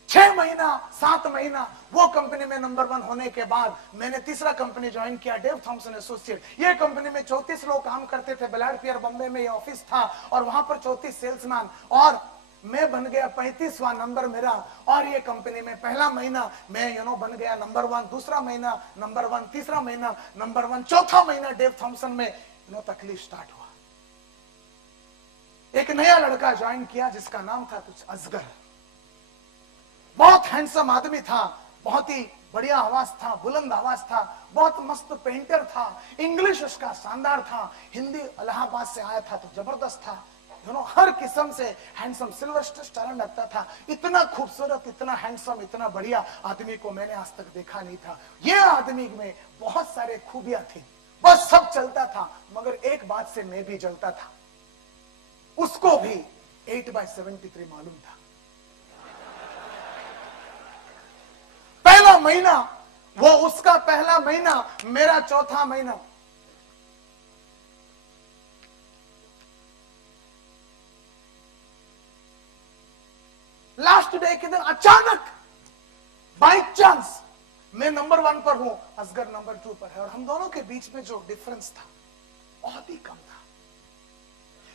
6 महीना 7 महीना वो कंपनी में नंबर 1 होने के बाद मैंने तीसरा कंपनी ज्वाइन किया, डेव थॉमसन एसोसिएट। ये कंपनी में 34 लोग काम करते थे, बेलाड पियर बॉम्बे में ये ऑफिस था और वहां पर 34 सेल्समैन, और मैं बन गया 35वां नंबर मेरा। और ये कंपनी में पहला महीना मैं बन गया नंबर 1, दूसरा महीना नंबर 1, तीसरा महीना नंबर 1, चौथा महीना डेव थॉमसन में तकलीफ स्टार्ट हुआ। एक नया लड़का ज्वाइन किया जिसका नाम था कुछ असगर, बहुत हैंडसम आदमी था, बहुत ही बढ़िया आवाज था, बुलंद आवाज था, बहुत मस्त पेंटर था, इंग्लिश उसका शानदार था, हिंदी इलाहाबाद से आया था तो जबरदस्त था, हर किस्म से हैंडसम, सिल्वर स्टार लगता था। इतना खूबसूरत, इतना हैंडसम, इतना बढ़िया आदमी को मैंने आज तक देखा नहीं था। ये आदमी में बहुत सारे खूबियां थी, बस सब चलता था, मगर एक बात से मैं भी जलता था। उसको भी 8/73 मालूम था। पहला महीना वो उसका पहला महीना, मेरा चौथा महीना। लास्ट डे के दिन अचानक बाई चांस मैं नंबर 1 पर हूं, असगर नंबर 2 पर है, और हम दोनों के बीच में जो डिफरेंस था बहुत ही कम था।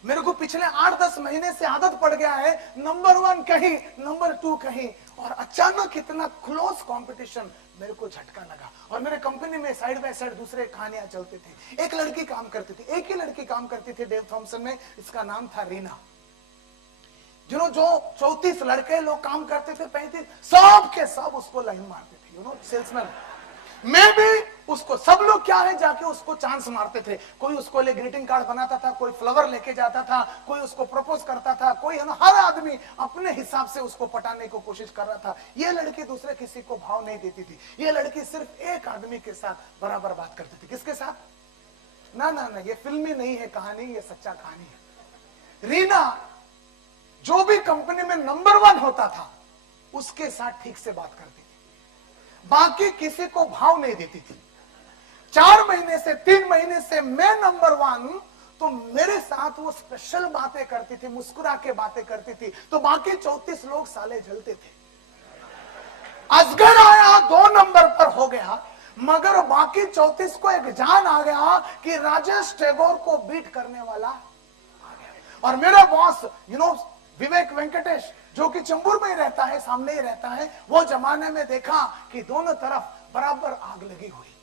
मेरे को पिछले 8-10 महीने से आदत पड़ गया है नंबर 1 कहीं, नंबर 2 कहीं, और अचानक इतना क्लोज कंपटीशन मेरे को झटका लगा। और मेरे कंपनी में साइड बाय साइड दूसरे कहानियां चलते थे। एक लड़की काम करती थी, एक ही लड़की काम करती थी डेव थॉमसन में, इसका नाम था रीना। जो 34 लड़के लोग काम करते थे, 35, सब के सब उसको लाइन मारते थे, सेल्समैन। मैं भी उसको, सब लोग क्या है जाके उसको चांस मारते थे। कोई उसको लिए ग्रीटिंग कार्ड बनाता था, कोई फ्लावर लेके जाता था, कोई उसको प्रपोज करता था, कोई हर आदमी अपने हिसाब से उसको पटाने को कोशिश कर रहा था। ये लड़की दूसरे किसी को भाव नहीं देती थी। ये लड़की सिर्फ एक आदमी के साथ बराबर बात करती थी। किसके साथ? ना ना ना, ये फिल्मी नहीं है कहानी, ये सच्चा कहानी है। रीना जो भी कंपनी में नंबर 1 होता था उसके साथ ठीक से बात करती थी, बाकी किसी को भाव नहीं देती थी। 4 महीने से 3 महीने से मैं नंबर 1, तो मेरे साथ वो स्पेशल बातें करती थी, मुस्कुरा के बातें करती थी, तो बाकी 34 लोग साले जलते थे। असगर आया 2 नंबर पर हो गया, मगर बाकी 34 को एक जान आ गया कि राजेश टैगोर को बीट करने वाला आ गया। और मेरा बॉस विवेक वेंकटेश, जो कि चंबूर में ही रहता है, सामने ही रहता है, वो जमाने में देखा कि दोनों तरफ बराबर आग लगी हुई।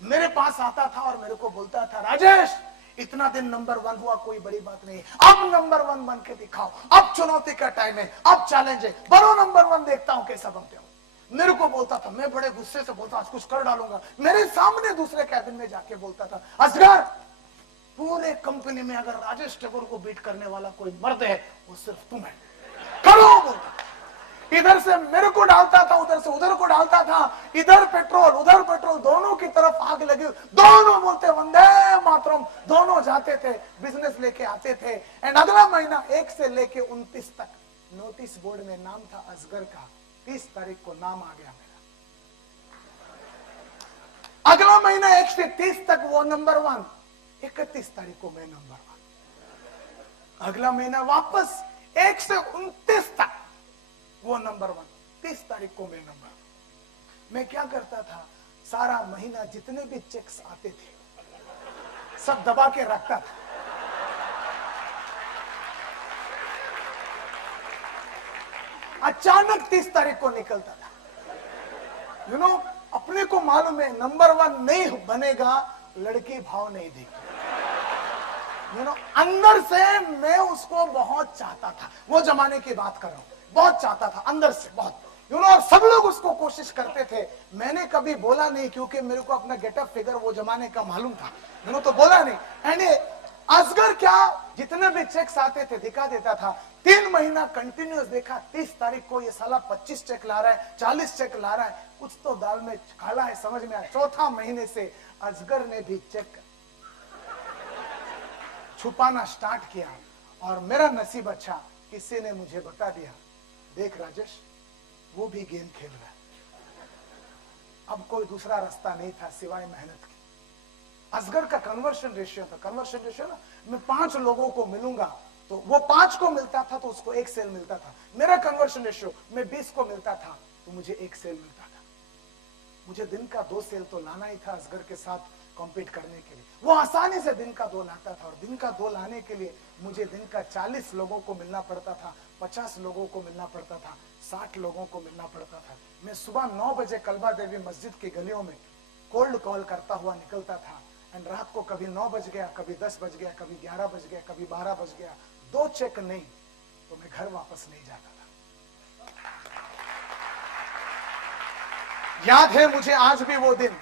मेरे पास आता था और मेरे को बोलता था, राजेश इतना दिन नंबर 1 हुआ, कोई बड़ी बात नहीं, अब नंबर 1 बन के दिखाओ, अब चुनौती का टाइम है, अब चैलेंज है, बनो नंबर 1, देखता हूं कैसा बनते हो। मेरे को बोलता था, मैं बड़े गुस्से से बोलता, आज कुछ कर डालूंगा। मेरे सामने दूसरे कैबिन में जाके बोलता था, असगर पूरे कंपनी में अगर राजेश टैगोर को बीट करने वाला कोई मर्द है वो सिर्फ तुम है, करो बोलता। इधर से मेरे को डालता था, उधर से उधर को डालता था, इधर पेट्रोल उधर पेट्रोल, दोनों की तरफ आग लगी, दोनों बोलते वंदे मातरम, दोनों जाते थे, बिजनेस लेके आते थे। एंड अगला महीना 1 से लेके 29 तक नोटिस बोर्ड में नाम था असगर का। 30 तारीख को नाम आ गया मेरा। अगला महीना 1 से 30 तक वो नंबर 1, 31 तारीख को मैं नंबर 1। अगला महीना वापस 1 से 29 तक वो नंबर 1, 30 तारीख को मैं नंबर 1। मैं क्या करता था, सारा महीना जितने भी चेक्स आते थे सब दबा के रखता था। अचानक 30 तारीख को निकलता था। अपने को मालूम है नंबर 1 नहीं बनेगा, लड़की भाव नहीं देगी। अंदर से मैं उसको बहुत चाहता था, वो जमाने की बात कर रहा हूं, बहुत चाहता था अंदर से बहुत। और सब लोग उसको कोशिश करते थे। मैंने कभी बोला नहीं, क्योंकि मेरे को अपना गेटअप फिगर वो जमाने का मालूम था, तो बोला नहीं। एंड असगर क्या, जितने भी चेक्स आते थे दिखा देता था। 3 महीना कंटिन्यूस देखा, 30 तारीख को ये साला 25 चेक ला रहा है, 40 चेक ला रहा है, कुछ तो दाल में काला है, समझ में आया। चौथा महीने से असगर ने भी चेक छुपाना स्टार्ट किया, और मेरा नसीब अच्छा, किसी ने मुझे बता दिया, देख राजेश वो भी गेम खेल रहा है। अब कोई दूसरा रास्ता नहीं था सिवाय मेहनत की। असगर का कन्वर्शन रेशियो था, कन्वर्शन रेशियो ना, मैं 5 लोगों को मिलूंगा तो वो 5 को मिलता था तो उसको 1 सेल मिलता था। मेरा कन्वर्शन रेशियो, मैं 20 को मिलता था तो मुझे 1 सेल मिलता था। मुझे दिन का 2 सेल तो लाना ही था असगर के साथ कॉम्पीट करने के लिए। वो आसानी से दिन का 2 लाता था, और दिन का 2 लाने के लिए मुझे दिन का 40 लोगों को मिलना पड़ता था, 50 लोगों को मिलना पड़ता था, 60 लोगों को मिलना पड़ता था। मैं सुबह 9 बजे कलबा देवी मस्जिद की गलियों में कोल्ड कॉल करता हुआ निकलता था। एंड रात को कभी 9 बज गया, कभी 10 बज गया, कभी 11 बज गया, कभी 12 बज गया, 2 चेक नहीं तो मैं घर वापस नहीं जाता था। याद है मुझे आज भी वो दिन,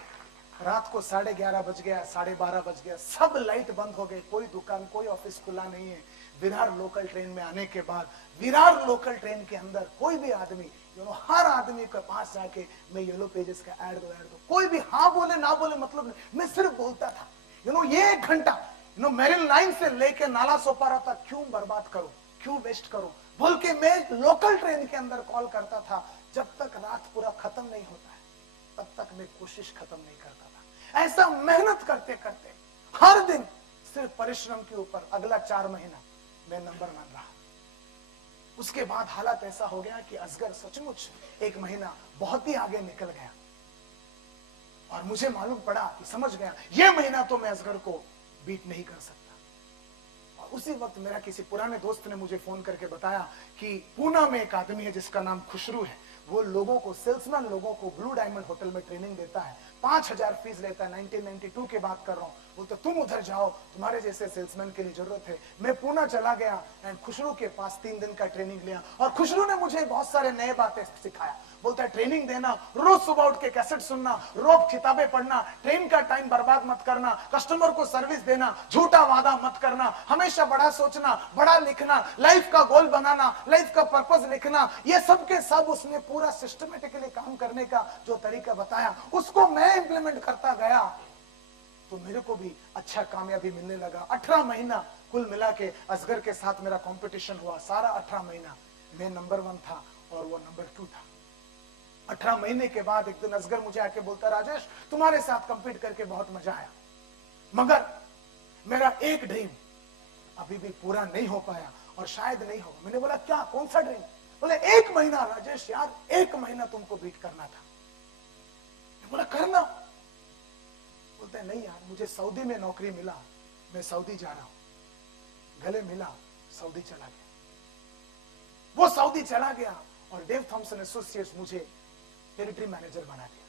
रात को 11:30 बज गया, 12:30 बज गया, सब लाइट बंद हो गए, कोई दुकान कोई ऑफिस खुला नहीं है। विरार लोकल ट्रेन में आने के बाद, विरार लोकल ट्रेन के अंदर कोई भी आदमी, हर आदमी के पास जाके मैं येलो पेजेस का ऐड दो, कोई भी हाँ बोले ना बोले मतलब नहीं, मैं सिर्फ बोलता था। ये 1 घंटा मेरिन लाइन से लेके नाला सोपारा तक क्यों बर्बाद करूं, क्यों वेस्ट करूं बोल के मैं लोकल ट्रेन के अंदर कॉल करता था। जब तक रात पूरा खत्म नहीं होता है तब तक मैं कोशिश खत्म नहीं करता था। ऐसा मेहनत करते करते हर दिन सिर्फ परिश्रम के ऊपर अगला 4 महीना मैं नंबर 1 रहा। उसके बाद हालात ऐसा हो गया कि असगर सचमुच 1 महीना बहुत ही आगे निकल गया और मुझे मालूम पड़ा कि समझ गया ये महीना तो मैं असगर को बीट नहीं कर सकता। और उसी वक्त मेरा किसी पुराने दोस्त ने मुझे फोन करके बताया कि पूना में एक आदमी है जिसका नाम खुशरू है, वो लोगों को, सेल्समैन लोगों को ब्लू डायमंड होटल में ट्रेनिंग देता है, 5,000 फीस लेता है। 1992 की बात कर रहा हूँ। बोलते तुम उधर जाओ, तुम्हारे जैसे सेल्समैन के लिए जरूरत है। मैं पूना चला गया एंड खुशरू के पास 3 दिन का ट्रेनिंग लिया और खुशरू ने मुझे बहुत सारे नए बातें सिखाया। बोलता है ट्रेनिंग देना, रोज सुबह उठ के कैसेट सुनना, रोज किताबें पढ़ना, ट्रेन का टाइम बर्बाद मत करना, कस्टमर को सर्विस देना, झूठा वादा मत करना, हमेशा बड़ा सोचना, बड़ा लिखना, लाइफ का गोल बनाना, लाइफ का पर्पस लिखना, ये सब के सब उसने पूरा सिस्टमेटिकली काम करने का जो तरीका बताया उसको मैं इंप्लीमेंट करता गया तो मेरे को भी अच्छा कामयाबी मिलने लगा। 18 महीना कुल मिला के असगर के साथ मेरा कंपटीशन हुआ। सारा 18 महीना मैं नंबर 1 था और वो नंबर 2 था। 18 महीने के बाद एक दिन असगर मुझे आके बोलता, राजेश तुम्हारे साथ कंपीट करके बहुत मजा आया, मगर मेरा एक ड्रीम अभी भी पूरा नहीं हो पाया और शायद नहीं होगा। मैंने बोला क्या, कौन सा ड्रीम? बोले 1 महीना राजेश यार, 1 महीना तुमको बीट करना था। मैं बोला करना? बोलते नहीं यार, मुझे सऊदी में नौकरी मिला, मैं सऊदी जा रहा हूं। गले मिला, सऊदी चला गया। वो सऊदी चला गया और डेव थॉमसन एसोसिएट्स मुझे टेरिटरी मैनेजर बना दिया।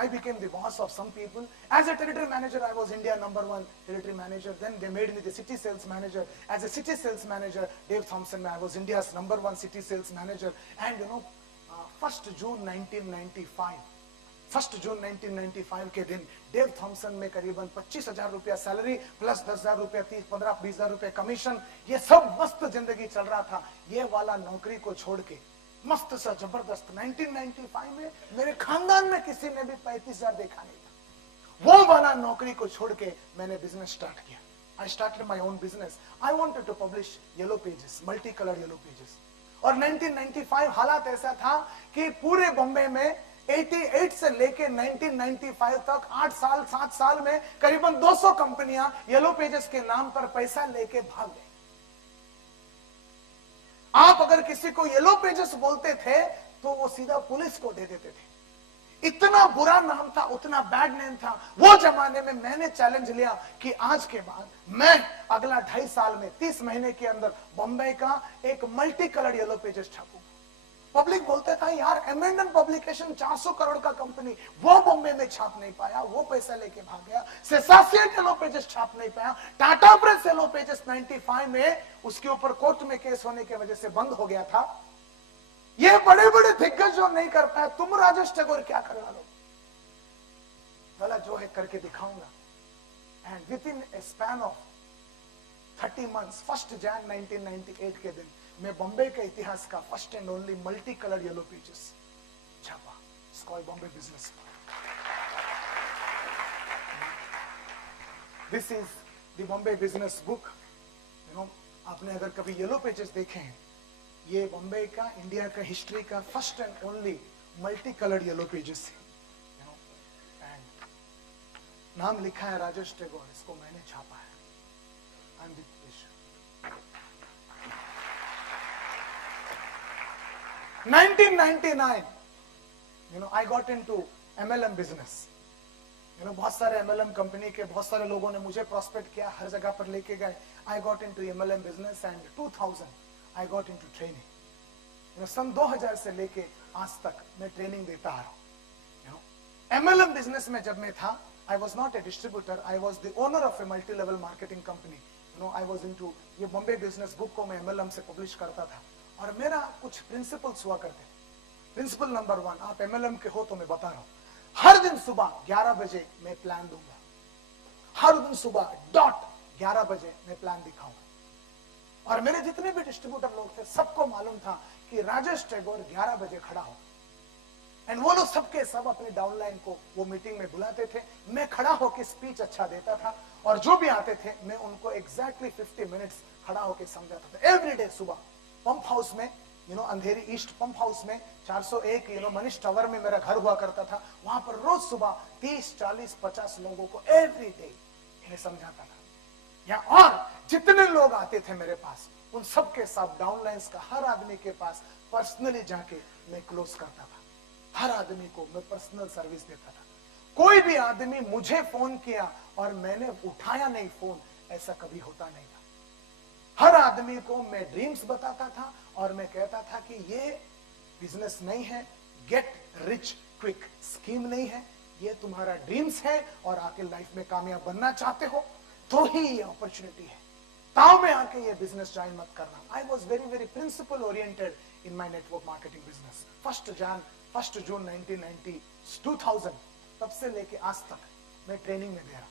I became the boss of some people. As a territory manager, I was India number 1 territory manager. Then they made me the city sales manager. As a city sales manager, Dave Thompson, I was India's number 1 city sales manager. And 1st June 1995, 1 जून 1995 के दिन Dave Thompson में करीबन 25,000 रुपया salary plus 10,000 रुपया, 30, 15, 20,000 रुपया commission, ये सब मस्त जिंदगी चल रहा था। ये वाला नौकरी को छोड़ के मस्त सा जबरदस्त 1995 में मेरे खानदान में किसी ने भी 35,000 देखा नहीं था। वो वाला नौकरी को छोड़ के मैंने बिजनेस स्टार्ट किया। I started my own business. I wanted to publish yellow pages, multicolored yellow pages. और 1995 हालात ऐसा था कि पूरे बॉम्बे में 88 से लेके 1995 तक 8 साल 7 साल में करीबन 200 कंपनियां येलो पेजेस के नाम पर पैसा लेके भाग गई। आप अगर किसी को येलो पेजेस बोलते थे तो वो सीधा पुलिस को दे देते थे। इतना बुरा नाम था, उतना बैड नेम था। वो जमाने में मैंने चैलेंज लिया कि आज के बाद मैं अगला 2.5 साल में 30 महीने के अंदर बॉम्बे का एक मल्टी कलर्ड येलो पेजेस छापूंगा। पब्लिक बोलते था यार एम&एम पब्लिकेशन 400 करोड़ का कंपनी, वो बॉम्बे में छाप नहीं पाया, वो पैसा लेके भाग गया। सेसासिएट येलो पेजेस छाप नहीं पाया। टाटा प्रेस येलो पेजेस 95 में उसके ऊपर कोर्ट में केस होने की वजह से बंद हो गया था। ये बड़े बड़े दिग्गज जो नहीं कर पाए, तुम राजेश टैगोर क्या करवा लो? बोला जो है करके दिखाऊंगा। And with in A span of 30 months 1 जन 1998 के दिन मैं बॉम्बे के इतिहास का first and only multi colour yellow pages छापा। It's called Bombay business. This is the Bombay business book. आपने अगर कभी येलो पेजेस देखे हैं, ये बॉम्बे का, इंडिया का हिस्ट्री का first and only multi coloured yellow pages है। एंड नाम लिखा है राजेश टैगोर, इसको मैंने छापा है। I am the publisher. 1999, I got into MLM business. बहुत सारे MLM कंपनी के बहुत सारे लोगों ने मुझे प्रोस्पेक्ट किया, हर जगह पर लेके गए। I got into MLM business and 2000 I got into training. सन 2000 से लेके आज तक मैं ट्रेनिंग देता आ रहा हूँ। MLM बिजनेस में जब मैं था, I was not a distributor, I was the owner of a multi-level marketing company. I was into ये बॉम्बे बिजनेस बुक को मैं MLM से पब्लिश करता था और मेरा कुछ प्रिंसिपल्स हुआ करते थे। प्रिंसिपल नंबर 1, आप एमएलएम के हो तो मैं बता रहा हूं, हर दिन सुबह 11 बजे मैं प्लान दूंगा, हर दिन सुबह डॉट 11 बजे मैं प्लान दिखाऊंगा। और मेरे जितने भी डिस्ट्रीब्यूटर लोग थे सबको मालूम था कि राजेश टैगोर 11 बजे खड़ा हो, एंड वो लोग सबके सब अपनी डाउनलाइन को वो मीटिंग में बुलाते थे। मैं खड़ा होकर स्पीच अच्छा देता था, और जो भी आते थे मैं उनको एग्जैक्टली 50 मिनट्स खड़ा होकर समझाता था। एवरी डे सुबह पंप हाउस में, अंधेरी ईस्ट पंप हाउस में 401 मनीष टावर में मेरा घर हुआ करता था, वहां पर रोज सुबह 30, 40, 50 लोगों को एवरी डे मैं समझाता था। या और जितने लोग आते थे मेरे पास, उन सबके साथ डाउनलाइंस का हर आदमी के पास पर्सनली जाके मैं क्लोज करता था। हर आदमी को मैं पर्सनल सर्विस देता था। कोई भी आदमी मुझे फोन किया और मैंने उठाया नहीं फोन, ऐसा कभी होता नहीं था। हर आदमी को मैं ड्रीम्स बताता था और मैं कहता था कि ये बिजनेस नहीं है, गेट रिच क्विक स्कीम नहीं है, ये तुम्हारा ड्रीम्स है और आके लाइफ में कामयाब बनना चाहते हो तो ही ये अपॉर्चुनिटी है, ताव में आके ये बिजनेस ज्वाइन मत करना। I was very very principle oriented in my network marketing business. 1 June 1990 2000 तब से लेके आज तक मैं ट्रेनिंग में दे रहा हूं।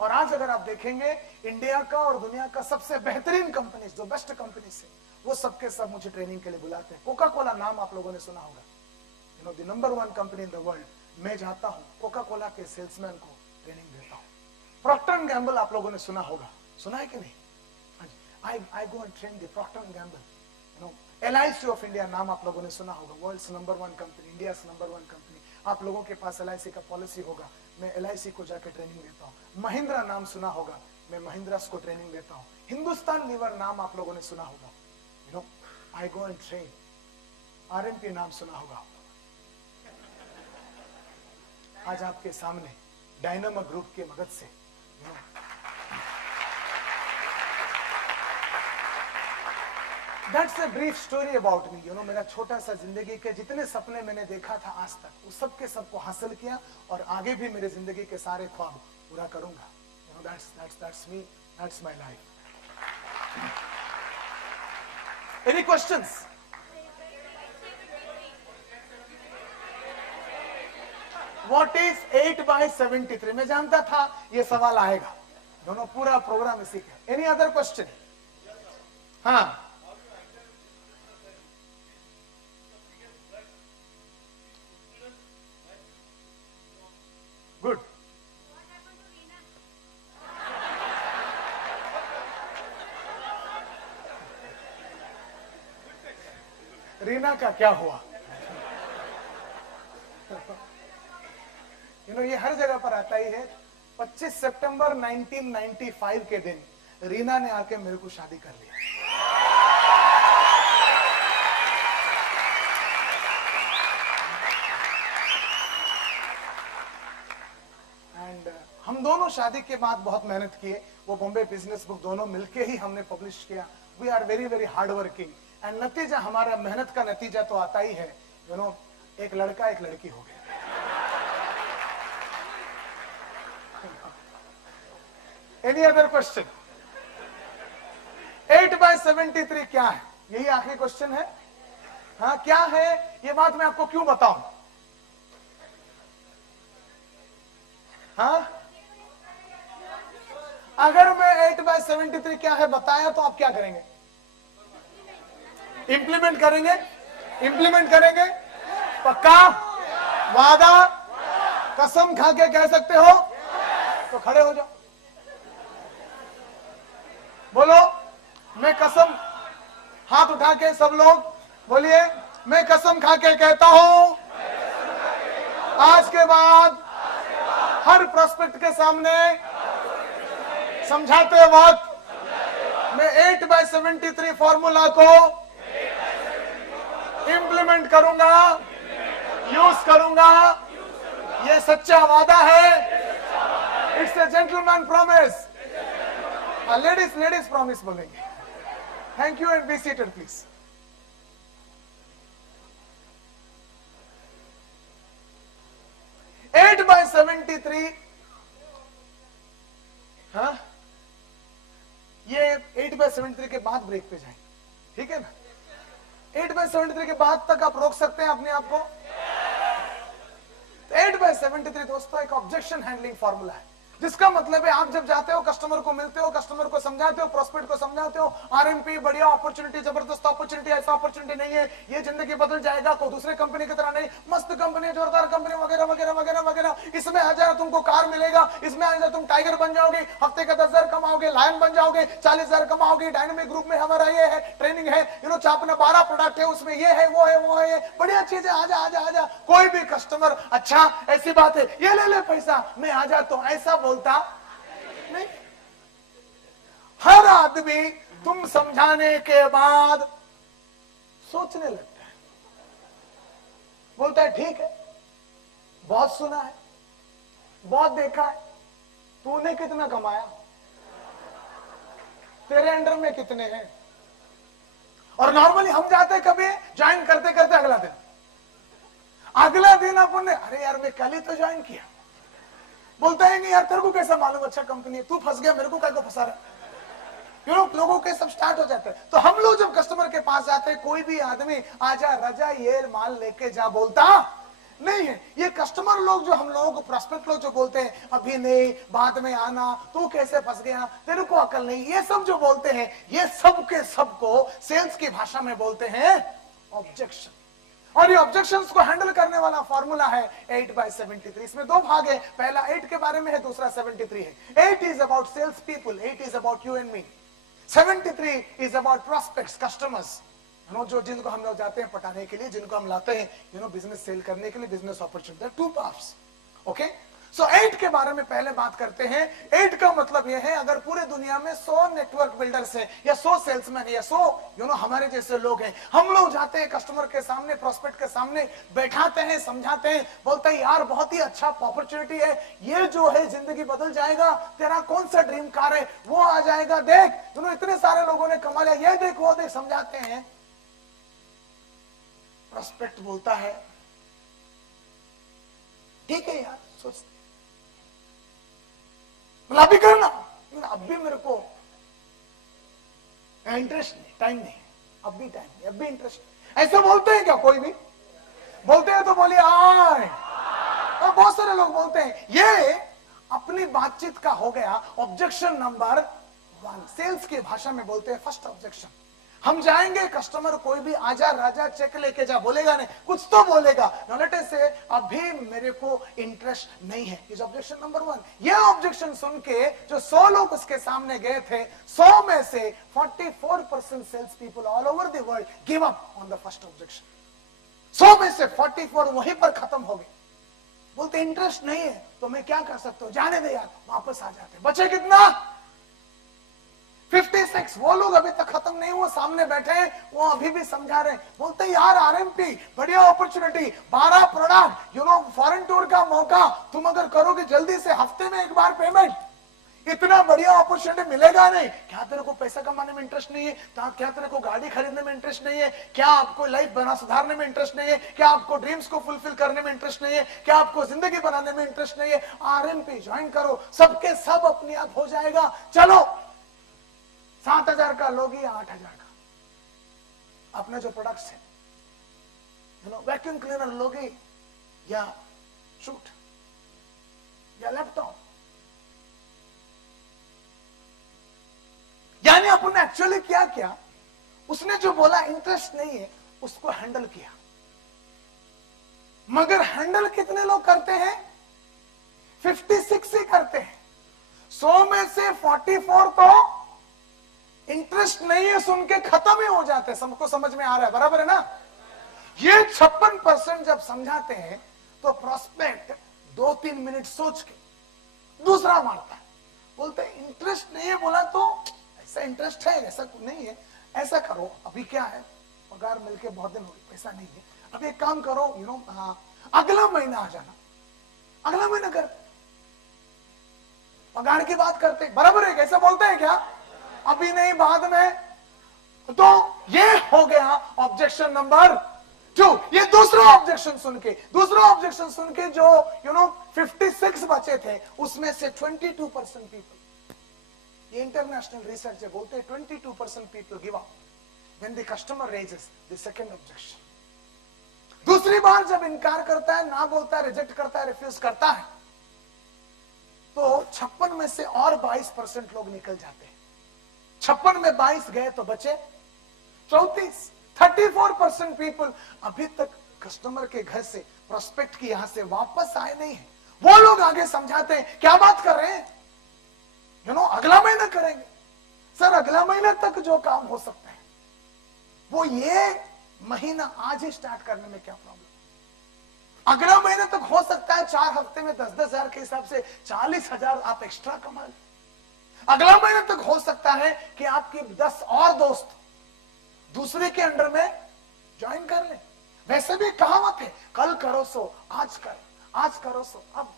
और आज अगर आप देखेंगे इंडिया का और दुनिया का सबसे बेहतरीन कंपनी, जो बेस्ट कंपनी है, वो सबके सब मुझे ट्रेनिंग के लिए बुलाते हैं। कोका कोला नाम आप लोगों ने सुना होगा, the number 1 company in the world. मैं जाता हूं कोका कोला के सेल्समैन को ट्रेनिंग देता हूं। प्रॉक्टर एंड गैम्बल आप लोगों ने सुना होगा, सुना है कि नहीं? I go and train the Procter and Gamble. LIC of India नाम आप लोगों ने सुना होगा, world's number 1 company, India number 1 company. आप लोगों के पास LIC का पॉलिसी होगा, मैं LIC को जाकर ट्रेनिंग देता हूँ। महिंद्रा नाम सुना होगा, मैं महिंद्रा को ट्रेनिंग देता हूँ। हिंदुस्तान लीवर नाम आप लोगों ने सुना होगा, आई गो एंड ट्रेन। RMP नाम सुना होगा। आज आपके सामने डायनामा ग्रुप के मदद से That's a brief story about me. मेरा छोटा सा जिंदगी के जितने सपने मैंने देखा था आज तक, उस सब के सबको हासिल किया और आगे भी मेरे जिंदगी के सारे ख्वाब पूरा करूंगा। That's me. That's my life. Any questions? What is 8/73? मैं जानता था ये सवाल आएगा, दोनों पूरा प्रोग्राम इसी का। Any other question? हाँ, गुड। रीना का क्या हुआ? ये हर जगह पर आता ही है। 25 सितंबर 1995 के दिन रीना ने आके मेरे को शादी कर लिया। एंड हम दोनों शादी के बाद बहुत मेहनत किए। वो बॉम्बे बिजनेस बुक दोनों मिलके ही हमने पब्लिश किया। We are very very hard working and नतीजा, हमारा मेहनत का नतीजा तो आता ही है। एक लड़का एक लड़की हो गए। Any other question? 8/73 क्या है? यही आखिरी क्वेश्चन है। हाँ, क्या है ये बात मैं आपको क्यों बताऊं? हाँ, अगर मैं 8/73 क्या है बताया तो आप क्या करेंगे? इंप्लीमेंट करेंगे? इंप्लीमेंट करेंगे? पक्का? वादा? कसम खा के कह सकते हो? तो खड़े हो जाओ, बोलो मैं कसम। हाथ उठा के सब लोग बोलिए, मैं कसम खा के कहता हूं आज के बाद हर प्रोस्पेक्ट के सामने समझाते वक्त मैं 8/73 फॉर्मूला को इंप्लीमेंट करूंगा, यूज करूंगा। ये सच्चा वादा है। It's a gentleman promise. Ladies promise बोलेंगे। Thank you and be seated please. Eight by 73, हाँ, ये 8/73 के बाद ब्रेक पे जाएंगे, ठीक है ना? 8/73 के बाद तक आप रोक सकते हैं अपने आप को। 8/73 दोस्तों एक ऑब्जेक्शन हैंडलिंग फॉर्मूला है, जिसका मतलब है आप जब जाते हो कस्टमर को मिलते हो, कस्टमर को समझाते हो, प्रोस्पेक्ट को समझाते हो, आरएमपी बढ़िया अपॉर्चुनिटी, जबरदस्त अपॉर्चुनिटी, ऐसा अपॉर्चुनिटी नहीं है, ये जिंदगी बदल जाएगा, कोई दूसरे कंपनी की तरह नहीं, मस्त कंपनी, जोरदार कंपनी वगैरह वगैरह वगैरह वगैरह, इसमें आ जाए तुमको कार मिलेगा, इसमें आ जाए तुम टाइगर बन जाओगे, हफ्ते का 10,000 कमाओगे, लायन बन जाओगे, 40,000 कमाओगे, डायनेमिक ग्रुप में हमारा ये है, ट्रेनिंग है, अपना 12 प्रोडक्ट है, उसमें ये है, वो है, वो है, बढ़िया चीज है, आजा आजा आजा। कोई भी कस्टमर अच्छा ऐसी बात है, ये ले ले पैसा, मैं आ जाता हूं, ऐसा बोलता नहीं। हर आदमी तुम समझाने के बाद सोचने लगता है, बोलता है ठीक है, बहुत सुना है, बहुत देखा है, तूने कितना कमाया, तेरे अंडर में कितने हैं। और नॉर्मली हम जाते कभी ज्वाइन करते करते अगला दिन अपन ने, अरे यार मैं कल ही तो ज्वाइन किया, बोलता है नहीं यार तेरे को कैसा मालूम अच्छा कंपनी है, तू फंस गया, मेरे को क्या को फंसा रहा। लोगों के सब स्टार्ट हो जाते हैं। तो हम लोग जब कस्टमर के पास जाते हैं, कोई भी आदमी आजा रजा ये माल लेके जा बोलता नहीं है। ये कस्टमर लोग जो हम लोगों को प्रोस्पेक्ट लोग जो बोलते हैं अभी नहीं बाद में आना, तू कैसे फंस गया, तेरे को अकल नहीं, ये सब जो बोलते हैं, ये सब के सब को सेल्स की भाषा में बोलते हैं ऑब्जेक्शन। और ये ऑब्जेक्शंस को हैंडल करने वाला फॉर्मूला है 8/73। इसमें दो भाग है, पहला 8 के बारे में है, दूसरा 73 है। 8 is about sales people, 8 is about you and me, 73 is about prospects, customers, जो जिनको हम लोग जाते हैं पटाने के लिए, जिनको हम लाते हैं बिजनेस सेल करने के लिए, business opportunity, two parts. Okay, so 8 के बारे में पहले बात करते हैं। 8 का मतलब यह है, अगर पूरे दुनिया में 100 नेटवर्क बिल्डर्स हैं या 100 सेल्समैन या 100 हमारे जैसे लोग हैं, हम लोग जाते हैं कस्टमर के सामने, प्रोस्पेक्ट के सामने बैठाते हैं, समझाते हैं, बोलते हैं यार बहुत ही अच्छा अपॉर्चुनिटी है, ये जो है जिंदगी बदल जाएगा, तेरा कौन सा ड्रीम कार है वो आ जाएगा, देख इतने सारे लोगों ने कमा लिया, ये देख वो देख, समझाते हैं। प्रोस्पेक्ट बोलता है ठीक है यार, सोच अभी करना, अब भी मेरे को इंटरेस्ट नहीं, टाइम नहीं, अब भी टाइम नहीं, अब भी इंटरेस्ट नहीं, ऐसा बोलते हैं क्या? कोई भी बोलते हैं तो बोलिए आए। और बहुत सारे लोग बोलते हैं। ये अपनी बातचीत का हो गया ऑब्जेक्शन नंबर 1। सेल्स की भाषा में बोलते हैं फर्स्ट ऑब्जेक्शन। हम जाएंगे, कस्टमर कोई भी आजा राजा चेक लेके जा बोलेगा नहीं, कुछ तो बोलेगा, नॉलेटे से अभी मेरे को इंटरेस्ट नहीं है, इज ऑब्जेक्शन नंबर 1। ये ऑब्जेक्शन सुन के जो 100 लोग उसके सामने गए थे, 100 में से 44% sales people all over the world give up on the first objection. 100 में से 44 वहीं पर खत्म हो गए, बोलते इंटरेस्ट नहीं है तो मैं क्या कर सकता हूं, जाने दे यार, वापस आ जाते। बचे कितना? 56। वो लोग अभी तक खत्म नहीं हुए, सामने बैठे हैं, वो अभी भी समझा रहे हैं, बोलते यार आरएमपी बढ़िया अपॉर्चुनिटी, 12 प्रोडक्ट, फॉरेन टूर का मौका, तुम अगर करोगे जल्दी से, हफ्ते में एक बार पेमेंट, इतना बढ़िया अपॉर्चुनिटी मिलेगा नहीं। क्या तेरे को पैसा कमाने में इंटरेस्ट नहीं है? क्या तेरे को गाड़ी खरीदने में इंटरेस्ट नहीं है? क्या आपको लाइफ बना सुधारने में इंटरेस्ट नहीं है? क्या आपको ड्रीम्स को फुलफिल करने में इंटरेस्ट नहीं है? क्या आपको जिंदगी बनाने में इंटरेस्ट नहीं है? आरएमपी ज्वाइन करो, सबके सब अपने आप हो जाएगा। चलो 7,000 का लोगी या 8,000 का, अपने जो प्रोडक्ट्स है, वैक्यूम क्लीनर लोगी या शूट या लैपटॉप, यानी अपन ने एक्चुअली क्या किया, उसने जो बोला इंटरेस्ट नहीं है उसको हैंडल किया। मगर हैंडल कितने लोग करते हैं? 56 ही करते हैं। 100 में से 44 तो इंटरेस्ट नहीं है सुन के खत्म ही हो जाते हैं। सबको समझ में आ रहा है? बराबर है ना? ये 56% जब समझाते हैं तो प्रोस्पेक्ट 2-3 मिनट सोच के दूसरा मारता है, बोलते हैं इंटरेस्ट नहीं है। बोला तो ऐसा इंटरेस्ट है, ऐसा नहीं है, ऐसा करो, अभी क्या है, पगार मिलके बहुत दिन हो गए, पैसा नहीं है, अभी एक काम करो, अगला महीना आ जाना, अगला महीना कर, पगार की बात करते, बराबर है? कैसे बोलते हैं क्या? अभी नहीं बाद में। तो ये हो गया ऑब्जेक्शन नंबर 2। ये दूसरा ऑब्जेक्शन सुन के जो 56 बचे थे, उसमें से 22% पीपल, ये इंटरनेशनल रिसर्च है, बोलते हैं 22% people give up when the customer raises the second objection. दूसरी बार जब इनकार करता है, ना बोलता है, रिजेक्ट करता है, रिफ्यूज करता है, तो 56 में से और 22% लोग निकल जाते हैं। 56 में 22 गए तो बचे 34। 34% पीपल अभी तक कस्टमर के घर से, प्रोस्पेक्ट की यहां से वापस आए नहीं है। वो लोग आगे समझाते हैं, क्या बात कर रहे हैं, अगला महीना करेंगे। सर, अगला महीना तक जो काम हो सकता है वो ये महीना आज ही स्टार्ट करने में क्या प्रॉब्लम? अगला महीने तक हो सकता है 4 हफ्ते में 10-10 हजार के हिसाब से 40,000 आप एक्स्ट्रा कमा लें। अगला महीने तक हो सकता है कि आपके 10 और दोस्त दूसरे के अंडर में ज्वाइन कर ले। वैसे भी कहावत है, कल करो सो आज कर, आज करो सो अब।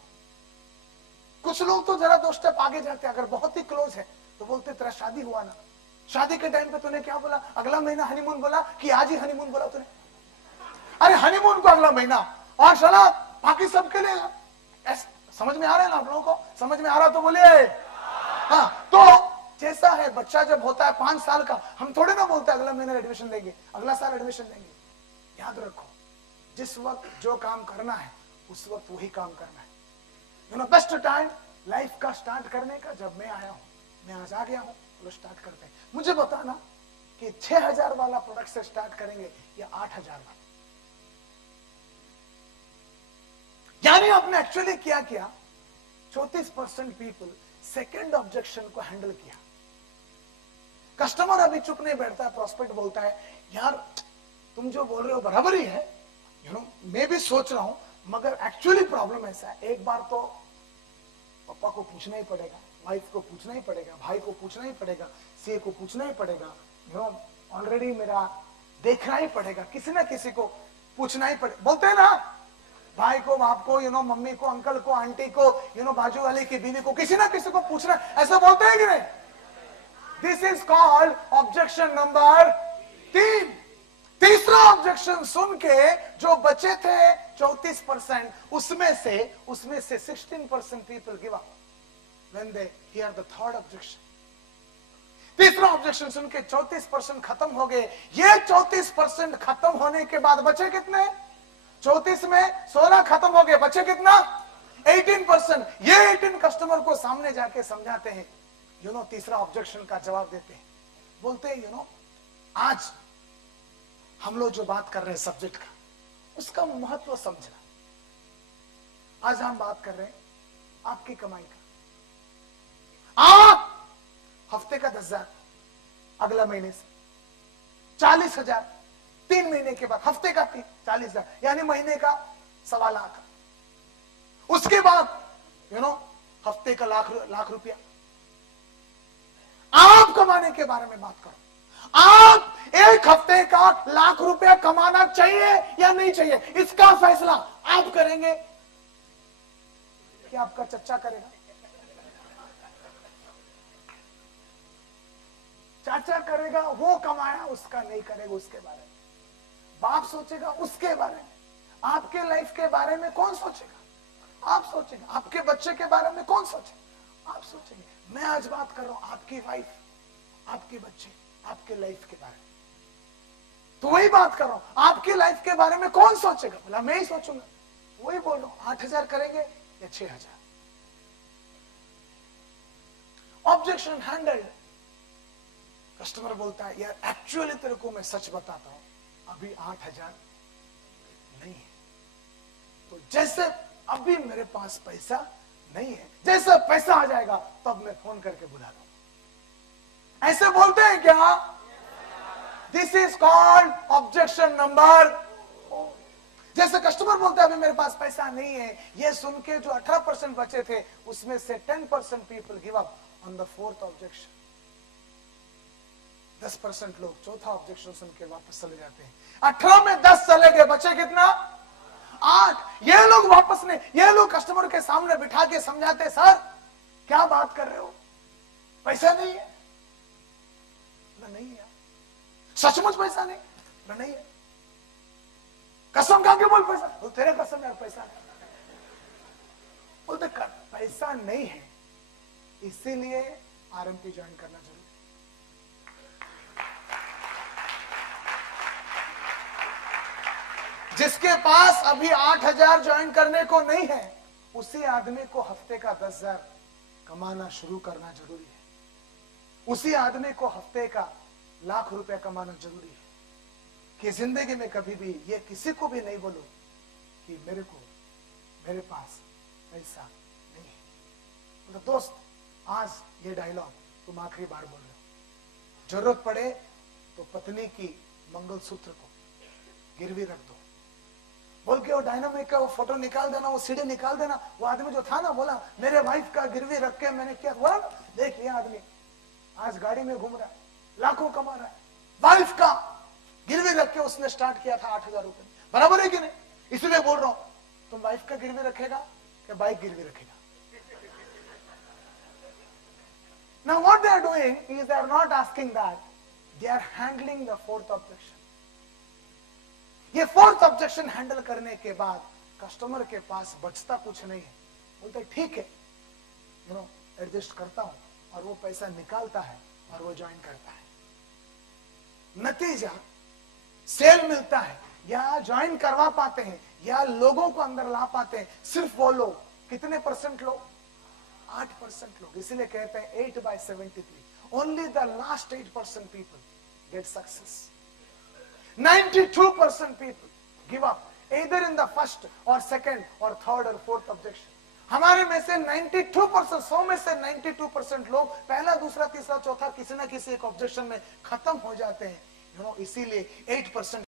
कुछ लोग तो जरा 2 स्टेप आगे जाते हैं, अगर बहुत ही क्लोज है तो बोलते तेरा शादी हुआ ना, शादी के टाइम पे तूने क्या बोला, अगला महीना हनीमून बोला कि आज ही हनीमून बोला तूने? अरे हनीमून को अगला महीना, और चला बाकी सबके लिए। समझ में आ रहा है ना आप लोगों को? समझ में आ रहा तो बोलिए हाँ। तो जैसा है, बच्चा जब होता है 5 साल का, हम थोड़े ना बोलते अगला महीना एडमिशन लेंगे, अगला साल एडमिशन लेंगे। याद रखो, जिस वक्त जो काम करना है उस वक्त वही काम करना है। बेस्ट टाइम लाइफ का स्टार्ट करने का जब मैं आया हूं, मैं आज आ गया हूं, तो स्टार्ट करते हैं। मुझे बताना कि 6,000 वाला प्रोडक्ट से स्टार्ट करेंगे या 8,000 वाला। यानी आपने एक्चुअली क्या किया, 34% पीपल सेकेंड ऑब्जेक्शन को हैंडल किया। कस्टमर अभी चुप नहीं बैठता, प्रोस्पेक्ट बोलता है, यार तुम जो बोल रहे हो बराबर ही है, मैं भी सोच रहा हूं, मगर एक्चुअली प्रॉब्लम ऐसा है, एक बार तो पापा को पूछना ही पड़ेगा, वाइफ को पूछना ही पड़ेगा, भाई को पूछना ही पड़ेगा, सीए को पूछना ही पड़ेगा, ऑलरेडी मेरा देखना ही पड़ेगा, किसी ना किसी को पूछना ही पड़ेगा। बोलते हैं ना, भाई को, बाप को, मम्मी को, अंकल को, आंटी को, बाजू वाले की बीवी को, किसी ना किसी को पूछना, ऐसा बोलते हैं कि नहीं? This is called objection number 3। तीसरा ऑब्जेक्शन सुन के जो बचे थे 34%, उसमें से 16% people give up when they hear the third objection. तीसरा ऑब्जेक्शन सुन के 34% खत्म हो गए। ये 34% खत्म होने के बाद बचे कितने? 34 में 16 खत्म हो गए, बचे कितना? 18%। ये 18 कस्टमर को सामने जाके समझाते हैं, तीसरा ऑब्जेक्शन का जवाब देते हैं, बोलते हैं आज हम लोग जो बात कर रहे हैं सब्जेक्ट का, उसका महत्व समझना। आज हम बात कर रहे हैं आपकी कमाई का। आप हफ्ते का 10,000, अगला महीने से 40,000, 3 महीने के बाद हफ्ते का 40,000, यानी महीने का 1.25 लाख। उसके बाद हफ्ते का लाख रुपया। आप कमाने के बारे में बात करो। आप एक हफ्ते का लाख रुपया कमाना चाहिए या नहीं चाहिए, इसका फैसला आप करेंगे कि आपका चच्चा करेगा? चाचा करेगा, वो कमाया, उसका नहीं करेगा, उसके बारे में बाप सोचेगा, उसके बारे में। आपके लाइफ के बारे में कौन सोचेगा? आप सोचेंगे। आपके बच्चे के बारे में कौन सोचेगा? आप सोचेंगे। मैं आज बात कर रहा हूं आपकी वाइफ, आपके बच्चे, आपके लाइफ के बारे में, तो वही बात कर रहा हूं। आपकी लाइफ के बारे में कौन सोचेगा? बोला मैं ही सोचूंगा। वही बोल रहा हूं, 8,000 करेंगे या 6,000? Objection handled. कस्टमर बोलता है, यार एक्चुअली तेरे को मैं सच बताता हूं, अभी 8,000 नहीं है। तो जैसे अभी मेरे पास पैसा नहीं है, जैसे पैसा आ जाएगा तब मैं फोन करके बुला दूंगा। ऐसे बोलते हैं क्या? This is called objection number 4। जैसे कस्टमर बोलते हैं अभी मेरे पास पैसा नहीं है, ये सुन के जो 18% बचे थे उसमें से 10% people give up on the fourth objection. 10% लोग चौथा ऑब्जेक्शन सुन के वापस चले जाते हैं। 18 में 10 चले गए, बचे कितना? 8। ये लोग वापस नहीं, ये लोग कस्टमर के सामने बिठा के समझाते, सर क्या बात कर रहे हो, पैसा नहीं है? नहीं है। सचमुच पैसा नहीं? नहीं है। कसम खा के बोल पैसा, तो तेरे कसम यार पैसा नहीं। बोलते पैसा नहीं है, इसीलिए आरएमपी ज्वाइन करना जरूरी। जिसके पास अभी 8,000 ज्वाइन करने को नहीं है, उसी आदमी को हफ्ते का 10,000 कमाना शुरू करना जरूरी है। उसी आदमी को हफ्ते का लाख रुपया कमाना जरूरी है। कि जिंदगी में कभी भी ये किसी को भी नहीं बोलो कि मेरे पास पैसा नहीं है। तो दोस्त, आज ये डायलॉग तुम आखिरी बार बोल रहे हो। जरूरत पड़े तो पत्नी की मंगलसूत्र को गिरवी रख दो, बोल के वो डायनामिक का वो फोटो निकाल देना, वो सीडी निकाल देना। वो आदमी जो था ना, बोला मेरे वाइफ का गिरवी रख के मैंने क्या बोला, देख ये आदमी आज गाड़ी में घूम रहा है, लाखों कमा रहा है, वाइफ का गिरवी रख के उसने स्टार्ट किया था 8,000 रुपए। बराबर है कि नहीं? इसलिए बोल रहा हूं, तुम वाइफ का गिरवी रखेगा कि बाइक गिरवी रखेगा? Now what they are doing is they are not asking that, they are handling the fourth objection. ये फोर्थ ऑब्जेक्शन हैंडल करने के बाद कस्टमर के पास बचता कुछ नहीं है। बोलते ठीक है, एडजस्ट करता हूं, और वो पैसा निकालता है और वो ज्वाइन करता है। नतीजा सेल मिलता है, या ज्वाइन करवा पाते हैं, या लोगों को अंदर ला पाते हैं। सिर्फ वो लोग, कितने परसेंट लोग? 8% लोग। इसीलिए कहते हैं 8/73, only the last 8% people get success. 92% people give up either in the first or second or third or fourth objection. हमारे में से 92%, 100 में से 92% लोग पहला, दूसरा, तीसरा, चौथा किसी ना किसी एक ऑब्जेक्शन में खत्म हो जाते हैं। इसीलिए 8%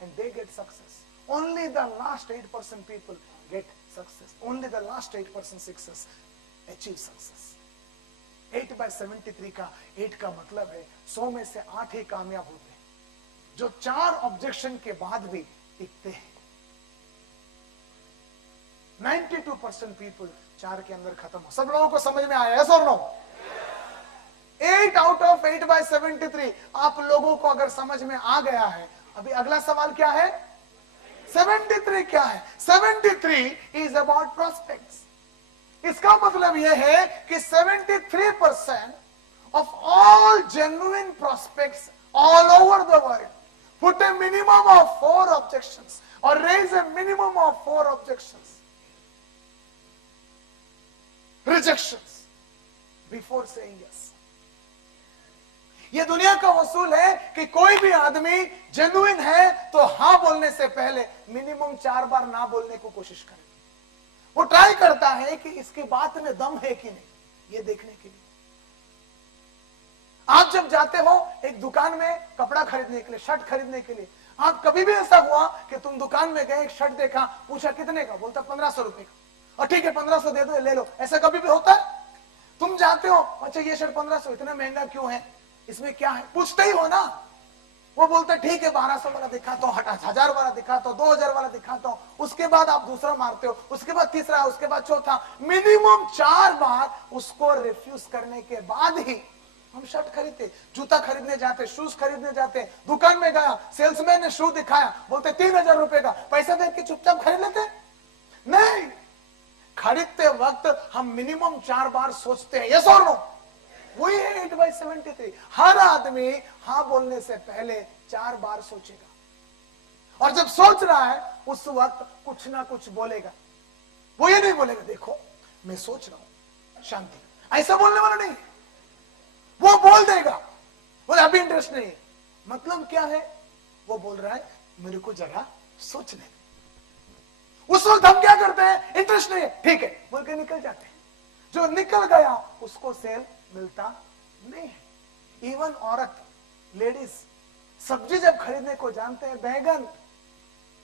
and they get success. Only the last 8% people get success. Only the last 8% success achieve success. 8/73 का 8 का मतलब है 100 में से 8 ही कामयाब होते हैं, जो 4 ऑब्जेक्शन के बाद भी टिकते हैं। 92% पीपल 4 के अंदर खत्म हो। सब लोगों को समझ में आया? यस और नो? 8 out of 8/73 आप लोगों को अगर समझ में आ गया है, अभी अगला सवाल क्या है? 73 क्या है? 73 इज अबाउट प्रोस्पेक्ट्स। इसका मतलब यह है कि 73% of all genuine prospects all over the world put a minimum of 4 objections or raise a minimum of 4 objections, rejections before saying yes. ये दुनिया का वसूल है कि कोई भी आदमी जेन्युइन है तो हाँ बोलने से पहले मिनिमम 4 बार ना बोलने को कोशिश करे। वो ट्राई करता है कि इसकी बात में दम है कि नहीं, ये देखने के लिए। आप जब जाते हो एक दुकान में कपड़ा खरीदने के लिए, शर्ट खरीदने के लिए, आप कभी भी ऐसा हुआ कि तुम दुकान में गए, एक शर्ट देखा, पूछा कितने का, बोलता 1500 रुपए का, और ठीक है 1500 दे दो, ले लो। ऐसा कभी भी होता है? तुम जाते हो, अच्छा ये शर्ट 1500, इतना महंगा क्यों है, इसमें क्या है, पूछते ही हो ना। वो बोलता ठीक है 1200 वाला दिखाता हूँ, 1000 वाला दिखाता हूँ, 2000 वाला दिखाता हूँ। उसके बाद आप दूसरा मारते हो, उसके बाद तीसरा, उसके बाद चौथा, मिनिमम 4 बार उसको रिफ्यूज करने के बाद ही हम शर्ट खरीदते, जूता खरीदने जाते, शूज खरीदने जाते। दुकान में गया, सेल्समैन ने शू दिखाया, बोलते 3000 रुपए का, पैसा दे के चुपचाप खरीद लेते? नहीं, खरीदते वक्त हम मिनिमम 4 बार सोचते हैं। यस और नो? वही है 8/73। हर आदमी हाँ बोलने से पहले 4 बार सोचेगा, और जब सोच रहा है उस वक्त कुछ ना कुछ बोलेगा। वो ये नहीं बोलेगा देखो मैं सोच रहा हूं, शांति, ऐसा बोलने वाला नहीं। वो बोल देगा, बोले अभी इंटरेस्ट नहीं है। मतलब क्या है? वो बोल रहा है मेरे को जरा सोचने दे। उस वक्त हम क्या करते हैं? इंटरेस्ट नहीं है, ठीक है बोल के निकल जाते हैं। जो निकल गया उसको सेल मिलता नहीं है। इवन औरत, लेडीज, सब्जी जब खरीदने को जानते हैं, बैगन,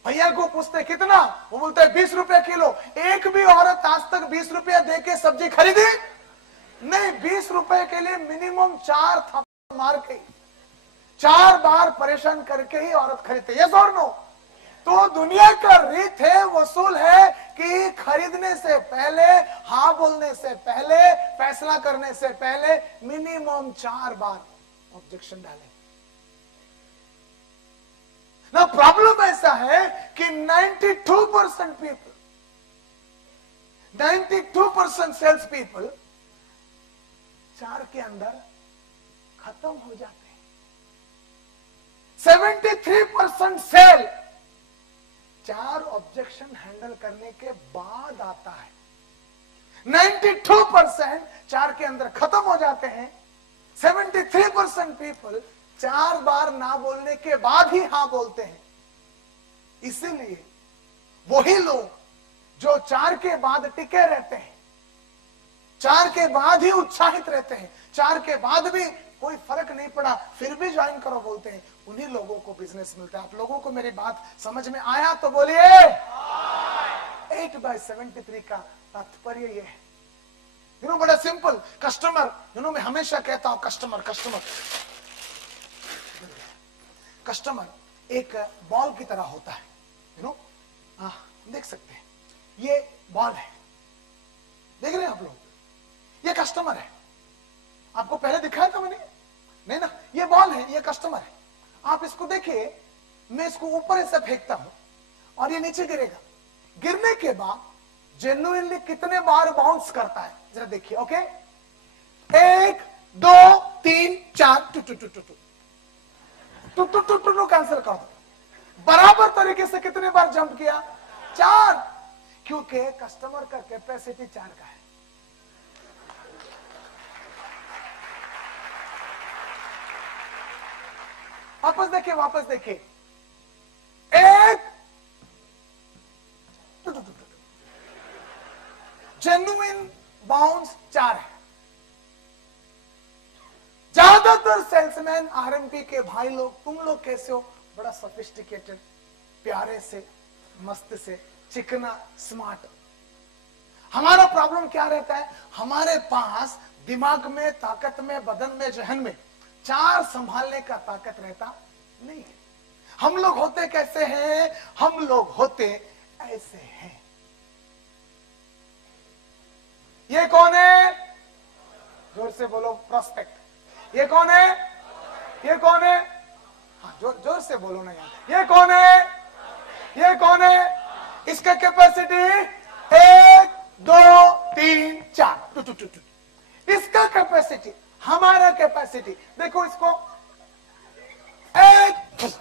भैया को पूछते कितना, वो बोलते हैं 20 रुपया किलो। एक भी औरत आज तक 20 रुपया दे के सब्जी खरीदी नहीं। 20 रुपए के लिए मिनिमम 4 थप्पड़ मार के, 4 बार परेशान करके ही औरत खरीदते। यस और नो? तो दुनिया का रीत है, वसूल है कि खरीदने से पहले, हाँ बोलने से पहले, फैसला करने से पहले मिनिमम 4 बार ऑब्जेक्शन डालें। ना प्रॉब्लम ऐसा है कि 92% पीपल, 92% सेल्स पीपल 4 के अंदर खत्म हो जाते हैं। 73% सेल 4 ऑब्जेक्शन हैंडल करने के बाद आता है। 92% 4 के अंदर खत्म हो जाते हैं। 73% पीपल 4 बार ना बोलने के बाद ही हाँ बोलते हैं। इसीलिए वही लोग जो 4 के बाद टिके रहते हैं, 4 के बाद ही उत्साहित रहते हैं, 4 के बाद भी कोई फर्क नहीं पड़ा फिर भी ज्वाइन करो बोलते हैं, उन्हीं लोगों को बिजनेस मिलता है। आप लोगों को मेरी बात समझ में आया तो बोलिए। 8/73 का तात्पर्य ये है, बड़ा सिंपल। कस्टमर, मैं हमेशा कहता हूं कस्टमर एक बॉल की तरह होता है। देख सकते हैं, ये बॉल है, देख रहे हैं आप लोग, ये कस्टमर है। आपको पहले दिखाया था मैंने? नहीं ना, ये बॉल है, ये कस्टमर है। आप इसको देखिए, मैं इसको ऊपर से फेंकता हूं और ये नीचे गिरेगा। गिरने के बाद जेन्युइनली कितने बार बाउंस करता है जरा देखिए। ओके, 1 2 3 4 टू कैंसिल कर दो। बराबर तरीके से कितने बार जंप किया? 4, क्योंकि कस्टमर का कैपेसिटी 4 का है। वापस देखिए 1 जेन्युइन बाउंस 4 है। ज्यादातर सेल्समैन आरएमपी के भाई लोग, तुम लोग कैसे हो? बड़ा सोफिस्टिकेटेड, प्यारे से, मस्त से, चिकना, स्मार्ट। हमारा प्रॉब्लम क्या रहता है? हमारे पास दिमाग में, ताकत में, बदन में, जहन में 4 संभालने का ताकत रहता नहीं है। हम लोग होते कैसे हैं? हम लोग होते ऐसे हैं। ये कौन है? जोर से बोलो, प्रोस्पेक्ट। ये कौन है? ये कौन है? हाँ, जोर से बोलो ना यार। ये कौन है? ये कौन है? इसका कैपेसिटी 1 2 3 4। इसका कैपेसिटी, हमारा कैपेसिटी देखो, इसको 1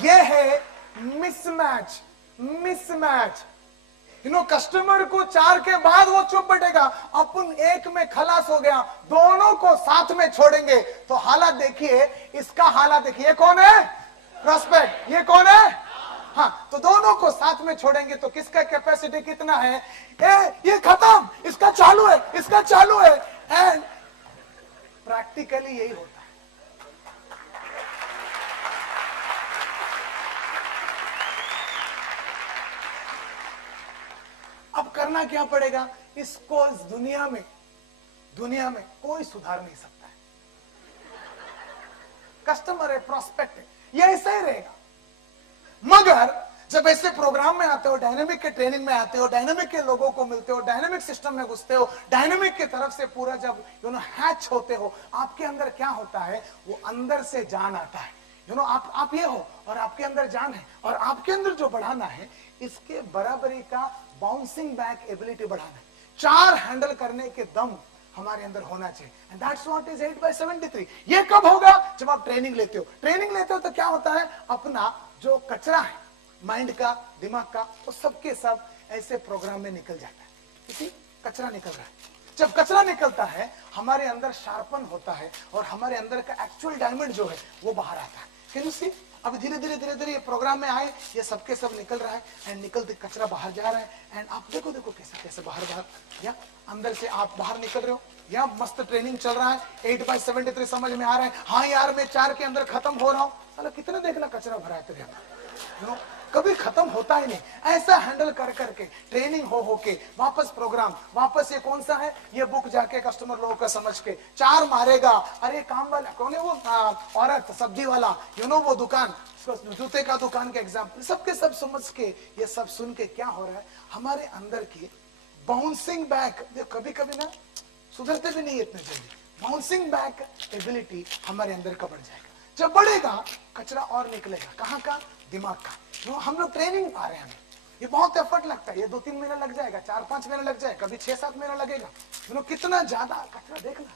ये है मिसमैच। कस्टमर को 4 के बाद वो चुप बैठेगा, अपन 1 में खलास हो गया, दोनों को साथ में छोड़ेंगे तो हालत देखिए, इसका हालत देखिए। ये कौन है? प्रोस्पेक्ट। ये कौन है? हाँ, तो दोनों को साथ में छोड़ेंगे तो किसका कैपेसिटी कितना है? ये खत्म, इसका चालू है, इसका चालू है। एंड प्रैक्टिकली यही होता है। अब करना क्या पड़ेगा? इसको इस दुनिया में कोई सुधार नहीं सकता है। कस्टमर है, प्रोस्पेक्ट है, ये ऐसा ही रहेगा। मगर जब ऐसे प्रोग्राम में आते हो, डायनेमिक के ट्रेनिंग में आते हो, डायनेमिक के लोगों को मिलते हो, डायनेमिक सिस्टम में घुसते हो, डायनेमिक की तरफ से पूरा जब हैच होते हो, आपके अंदर क्या होता है? वो अंदर से जान आता है। आप ये हो और आपके अंदर जान है, और आपके अंदर जो बढ़ाना है, इसके बराबरी का बाउंसिंग बैक एबिलिटी बढ़ाना है। 4 हैंडल करने के दम हमारे अंदर होना चाहिए। And that's what is 8/73। ये कब होगा? जब आप ट्रेनिंग लेते हो। ट्रेनिंग लेते हो तो क्या होता है? अपना जो कचरा है, माइंड का, दिमाग का, वो सबके सब ऐसे प्रोग्राम में निकल जाता है। इसी कचरा निकल रहा है। जब कचरा निकलता है, हमारे अंदर शार्पन होता है और हमारे अंदर का एक्चुअल डायमंड जो है वो बाहर आता है। Can you see? अब धीरे धीरे ये प्रोग्राम में आए, ये सबके सब निकल रहा है, एंड निकलते कचरा बाहर जा रहा है। एंड आप देखो कैसे बाहर, या अंदर से आप बाहर निकल रहे हो, या मस्त ट्रेनिंग चल रहा है। 8/73 समझ में आ रहा है। हाँ यार, मैं 4 के अंदर खत्म हो रहा हूँ। साला कितने देखना कचरा भरा है तेरे अंदर, कभी खत्म होता ही नहीं। ऐसा हैंडल कर करके ट्रेनिंग हो के वापस प्रोग्राम, वापस ये कौन सा है? ये बुक जाके कस्टमर लोगों का समझ के 4 मारेगा। अरे काम वाला कौन है? वो औरत सब्जी वाला, वो दुकान, जूते का दुकान का एग्जाम्पल, सबके सब समझ के, ये सब सुन के क्या हो रहा है? हमारे अंदर की बाउंसिंग बैक, कभी कभी ना सुधरते भी नहीं इतने जल्दी। बाउंसिंग बैक एबिलिटी हमारे अंदर का बढ़ जाएगा। जब बढ़ेगा, कचरा और निकलेगा। कहाँ का? दिमाग का। हम लोग ट्रेनिंग पा रहे हैं, ये बहुत एफर्ट लगता है, ये 2-3 महीना लग जाएगा, 4-5 महीना लग जाएगा, कभी 6-7 महीना लगेगा। कितना ज्यादा कचरा देखना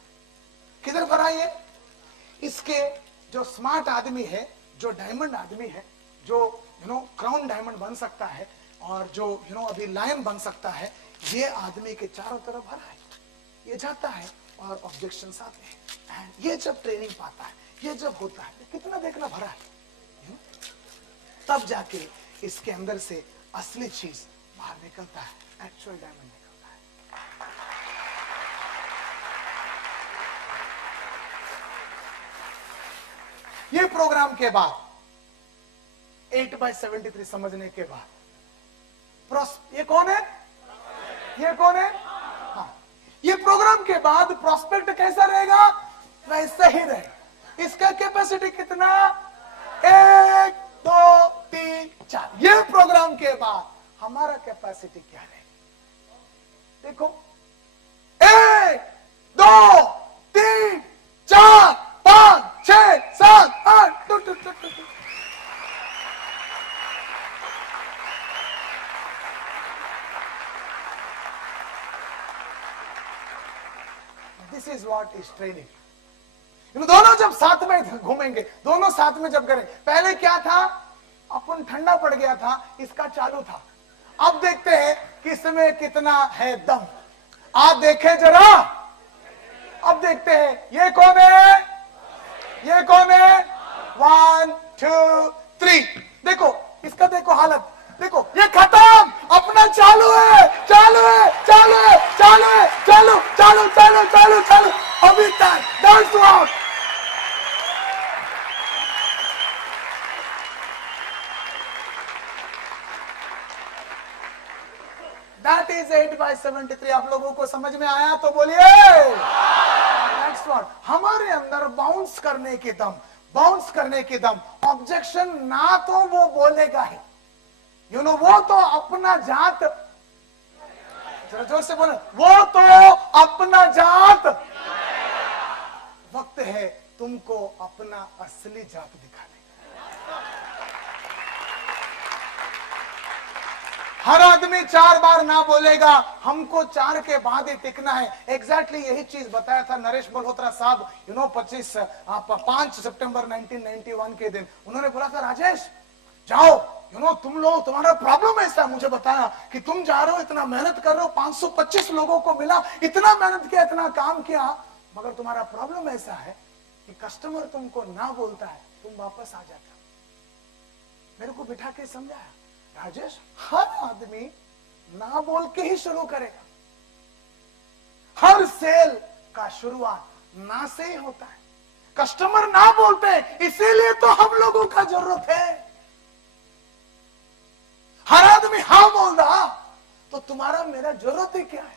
किधर भरा ये। इसके जो स्मार्ट आदमी है, जो डायमंड आदमी है, जो क्राउन डायमंड बन सकता है और जो अभी लायन बन सकता है, ये आदमी के चारों तरफ भरा है। ये जाता है और ऑब्जेक्शंस आते हैं, एंड ये जब ट्रेनिंग पाता है, ये जब होता है, कितना देखना भरा है, तब जाके इसके अंदर से असली चीज बाहर निकलता है, एक्चुअल डायमंड निकलता है। ये प्रोग्राम के बाद 8/73 समझने के बाद ये कौन है, ये कौन है, हाँ, ये प्रोग्राम के बाद प्रोस्पेक्ट कैसा रहेगा, वैसा ही रहेगा। इसका कैपेसिटी कितना, 1 2 3 4। ये प्रोग्राम के बाद हमारा कैपेसिटी क्या रहेगा, देखो 1 2 3 4 5 6 7 8। This is what is training. दोनों जब साथ में घूमेंगे, दोनों साथ में जब करें, पहले क्या था, अपन ठंडा पड़ गया था, इसका चालू था। अब देखते हैं कि इसमें कितना है दम। आप देखें जरा, अब देखते हैं ये कौन है, ये कौन है, 1 2 3। देखो इसका, देखो हालत, देखो ये खत्म, अपना चालू है, चालू है, चालू है, चालू है, चालू चालू चालू चालू चालू, अभी तक डांस हुआ। That is 8/73। आप लोगों को समझ में आया तो बोलिए। नेक्स्ट वन, हमारे अंदर बाउंस करने की दम, बाउंस करने की दम। ऑब्जेक्शन ना तो वो बोलेगा ही, वो तो अपना जात, जरा जोर से बोले, वो तो अपना जात। वक्त है तुमको अपना असली जात दिखाने। हर आदमी 4 बार ना बोलेगा, हमको 4 के बाद ही टिकना है। एग्जैक्टली यही चीज बताया था नरेश मल्होत्रा साहब 5 सितंबर 1991 के दिन। उन्होंने बोला था, राजेश जाओ, तुम लोग, तुम्हारा प्रॉब्लम ऐसा है, मुझे बताया कि तुम जा रहे हो, इतना मेहनत कर रहे हो, 525 लोगों को मिला, इतना मेहनत किया, इतना काम किया, मगर तुम्हारा प्रॉब्लम ऐसा है कि कस्टमर तुमको ना बोलता है, तुम वापस आ जाते हो। मेरे को बिठा के समझाया, राजेश हर आदमी ना बोल के ही शुरू करेगा, हर सेल का शुरुआत ना से ही होता है। कस्टमर ना बोलते हैं, इसीलिए तो हम लोगों का जरूरत है। हर आदमी हाँ बोल रहा, तो तुम्हारा मेरा जरूरत ही क्या है।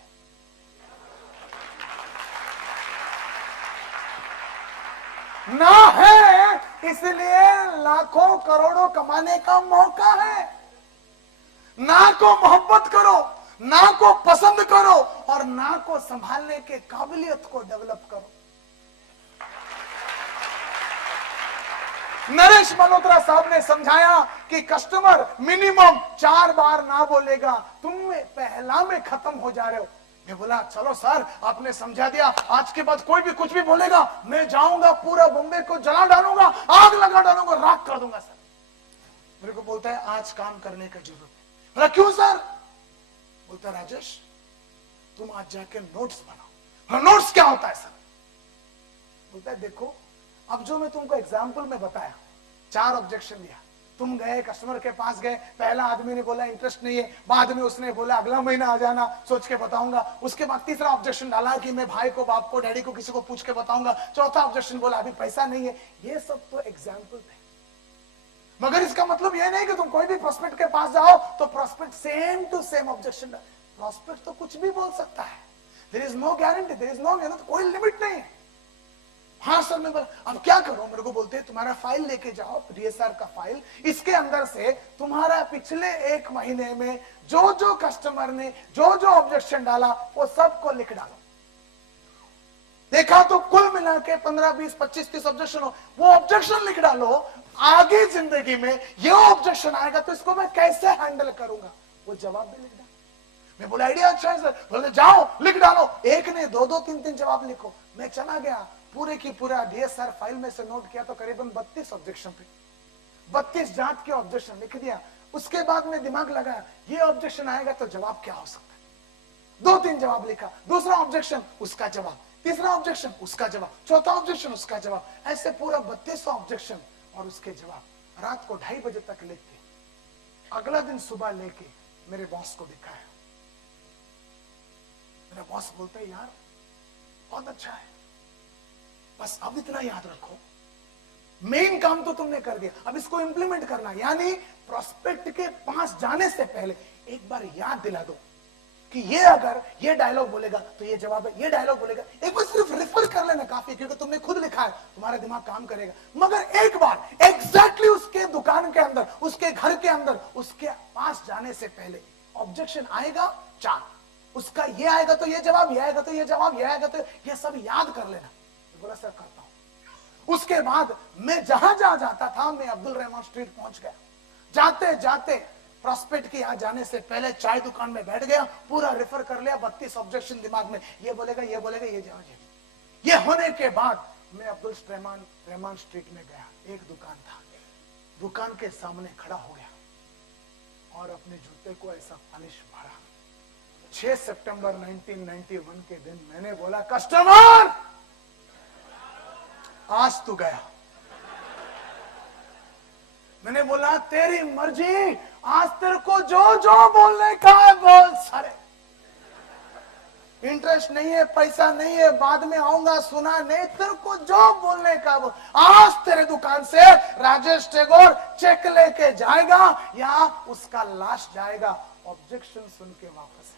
ना है, इसलिए लाखों करोड़ों कमाने का मौका है। ना को मोहब्बत करो, ना को पसंद करो, और ना को संभालने के काबिलियत को डेवलप करो। नरेश मल्होत्रा साहब ने समझाया कि कस्टमर मिनिमम 4 बार ना बोलेगा, तुम पहला में खत्म हो जा रहे हो। मैं बोला, चलो सर आपने समझा दिया, आज के बाद कोई भी कुछ भी बोलेगा, मैं जाऊंगा पूरा बॉम्बे को जला डालूंगा, आग लगा डालूंगा, राख कर दूंगा सर। मेरे को बोलता है, आज काम करने का जरूरत है। बोला, क्यों सर? बोलता, राजेश तुम आज जाके नोट्स बनाओ। नोट्स क्या होता है सर? बोलता है, देखो अब जो मैं तुमको एग्जाम्पल में बताया, 4 ऑब्जेक्शन दिया, तुम गए कस्टमर के पास गए, पहला आदमी ने बोला इंटरेस्ट नहीं है, बाद में उसने बोला अगला महीना आ जाना, सोच के बताऊंगा। उसके बाद तीसरा ऑब्जेक्शन डाला कि मैं भाई को, बाप को, डैडी को, किसी को पूछ के बताऊंगा। चौथा ऑब्जेक्शन बोला अभी पैसा नहीं है। ये सब तो एग्जाम्पल थे, मगर इसका मतलब यह नहीं कि तुम कोई भी प्रोस्पेक्ट के पास जाओ तो prospect same to same objection. Prospect तो कुछ भी बोल सकता है, there is no guarantee, there is no, कोई लिमिट नहीं है। हाँ सर मैं बोला, अब क्या करो? मेरे को बोलते हैं, तुम्हारा फाइल लेके जाओ, डीएसआर का फाइल, इसके अंदर से तुम्हारा पिछले 1 महीने में जो जो कस्टमर ने जो जो ऑब्जेक्शन डाला वो सबको लिख डालो। देखा तो कुल मिला के 15 20 25 30 ऑब्जेक्शन हो, वो ऑब्जेक्शन लिख डालो। आगे जिंदगी में ये ऑब्जेक्शन आएगा तो इसको मैं कैसे हैंडल करूंगा, वो जवाब भी लिख डाल। मैं बोला आइडिया अच्छा है सर। बोले जाओ लिख डालो, एक ने दो दो तीन तीन जवाब लिखो। मैं चला गया, पूरे की पूरा डीएसआर फाइल में से नोट किया तो करीबन 32 ऑब्जेक्शन थे, 32 जात के ऑब्जेक्शन लिख दिया। उसके बाद में दिमाग लगाया ये ऑब्जेक्शन आएगा तो जवाब क्या हो सकता है, दो तीन जवाब लिखा। दूसरा ऑब्जेक्शन उसका जवाब, तीसरा ऑब्जेक्शन उसका जवाब, चौथा ऑब्जेक्शन उसका जवाब, ऐसे पूरा 32 ऑब्जेक्शन और उसके जवाब रात को 2:30 बजे तक लिख के अगला दिन सुबह लेके मेरे बॉस को दिखाया। मेरा बॉस बोलता है यार बहुत अच्छा है, बस अब इतना याद रखो मेन काम तो तुमने कर दिया, अब इसको इंप्लीमेंट करना। यानी प्रोस्पेक्ट के पास जाने से पहले एक बार याद दिला दो कि ये अगर ये डायलॉग बोलेगा तो ये जवाब है, ये डायलॉग बोलेगा, एक बार सिर्फ रेफर कर लेना काफी, क्योंकि तुमने खुद लिखा है, तुम्हारा दिमाग काम करेगा। मगर एक बार एग्जैक्टली उसके दुकान के अंदर, उसके घर के अंदर, उसके पास जाने से पहले ऑब्जेक्शन आएगा 4, उसका ये आएगा तो ये जवाब, ये आएगा तो ये जवाब, ये आएगा तो ये सब याद कर लेना। बोला सर करता हूं। उसके बाद मैं जहां जहां जाता था, मैं अब्दुल रहमान स्ट्रीट पहुंच गया। जाते जाते प्रोस्पेक्ट के यहाँ जाने से पहले चाय दुकान में बैठ गया, पूरा रेफर कर लिया, 32 ऑब्जेक्शन दिमाग में, ये बोलेगा ये बोलेगा ये जवाब। ये होने के बाद मैं अब्दुल रहमान स्ट्रीट में गया। एक दुकान था, दुकान के सामने खड़ा हो गया और अपने जूते को ऐसा पॉलिश मारा। 6 सितंबर 1991 के दिन मैंने बोला कस्टमर आज तू गया। मैंने बोला तेरी मर्जी, आज तेरे को जो जो बोलने का है बोल। सारे इंटरेस्ट नहीं है, पैसा नहीं है, बाद में आऊंगा, सुना नहीं, तेरे को जो बोलने का बोल। आज तेरे दुकान से राजेश टेगोर चेक लेके जाएगा या उसका लाश जाएगा। ऑब्जेक्शन सुन के वापस।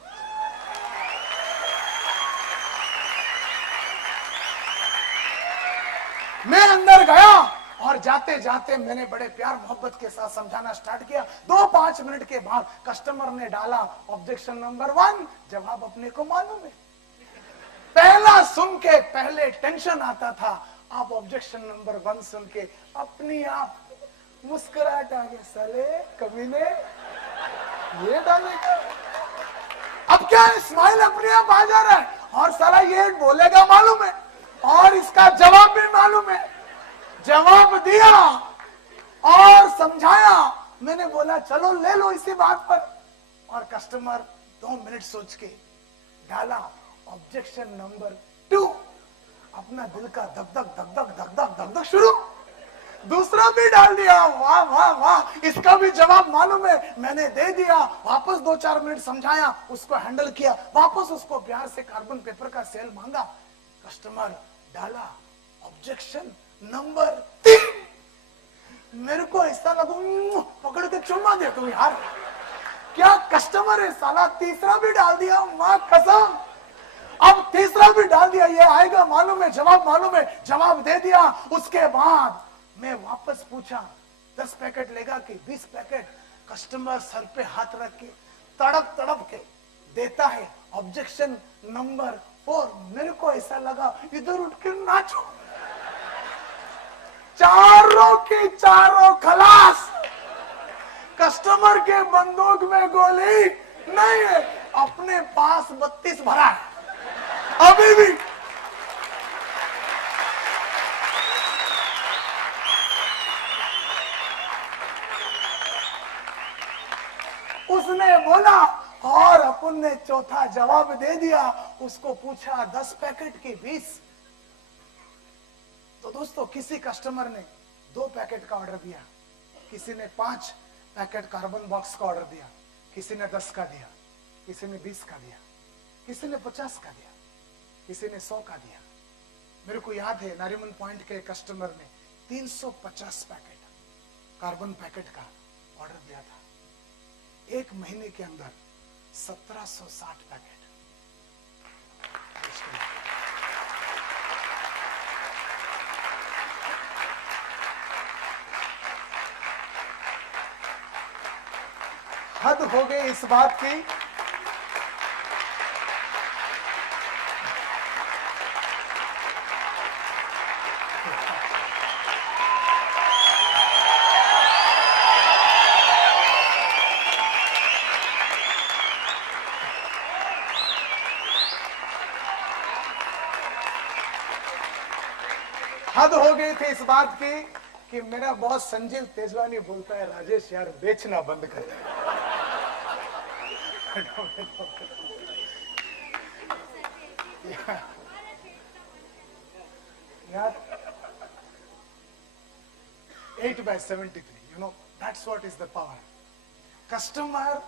मैं अंदर गया और जाते जाते मैंने बड़े प्यार मोहब्बत के साथ समझाना स्टार्ट किया। 2-5 मिनट के बाद कस्टमर ने डाला ऑब्जेक्शन नंबर 1, जवाब अपने को मालूम है। पहला सुन के पहले टेंशन आता था, अब ऑब्जेक्शन नंबर 1 सुन के अपनी आप मुस्कुराहट आ गया, साले कमीने ये डालेगा। अब क्या है, स्माइल अपने आप आ जा रहा है और साला ये बोलेगा मालूम है और इसका जवाब भी मालूम है। जवाब दिया और समझाया। मैंने बोला चलो ले लो इसी बात पर, और कस्टमर 2 मिनट सोच के डाला ऑब्जेक्शन नंबर 2। अपना दिल का धक धक धक धक धक धक धक धक शुरू। दूसरा भी डाल दिया, वाह वाह वाह, इसका भी जवाब मालूम है, मैंने दे दिया। वापस 2-4 मिनट समझाया, उसको हैंडल किया, वापस उसको प्यार से कार्बन पेपर का सेल मांगा। कस्टमर डाला ऑब्जेक्शन नंबर 3। मेरे को ऐसा लगा पकड़ के चुम्मा दे तू यार, क्या कस्टमर है साला। तीसरा भी डाल दिया, मां कसम, अब तीसरा भी डाल दिया, ये आएगा मालूम है, जवाब मालूम है, जवाब दे दिया। उसके बाद मैं वापस पूछा 10 पैकेट लेगा कि 20 पैकेट। कस्टमर सर पे हाथ रख के तड़प तड़प के देता है ऑब्जेक्शन नंबर 4। मेरे को ऐसा लगा इधर उठ के नाचो, चारों की चारों खलास। कस्टमर के बंदूक में गोली नहीं है, अपने पास 32 भरा है अभी भी। उसने बोला और अपन ने चौथा जवाब दे दिया। उसको पूछा 10 पैकेट की 20। तो दोस्तों किसी कस्टमर ने 2 पैकेट का ऑर्डर दिया, किसी ने 5 पैकेट कार्बन बॉक्स का ऑर्डर दिया, किसी ने 10 का दिया, किसी ने 20 का दिया, किसी ने 50 का दिया, किसी ने 100 का दिया। मेरे को याद है नारीमन पॉइंट के कस्टमर ने 350 पैकेट कार्बन पैकेट का ऑर्डर दिया था। 1 महीने के अंदर 1760 पैकेट। हद हो गई इस बात की। हद हो गई थी इस बात की कि मेरा बॉस संजीव तेजवानी बोलता है, राजेश यार बेचना बंद कर दे। यार 8/73, that's what is the power. Customer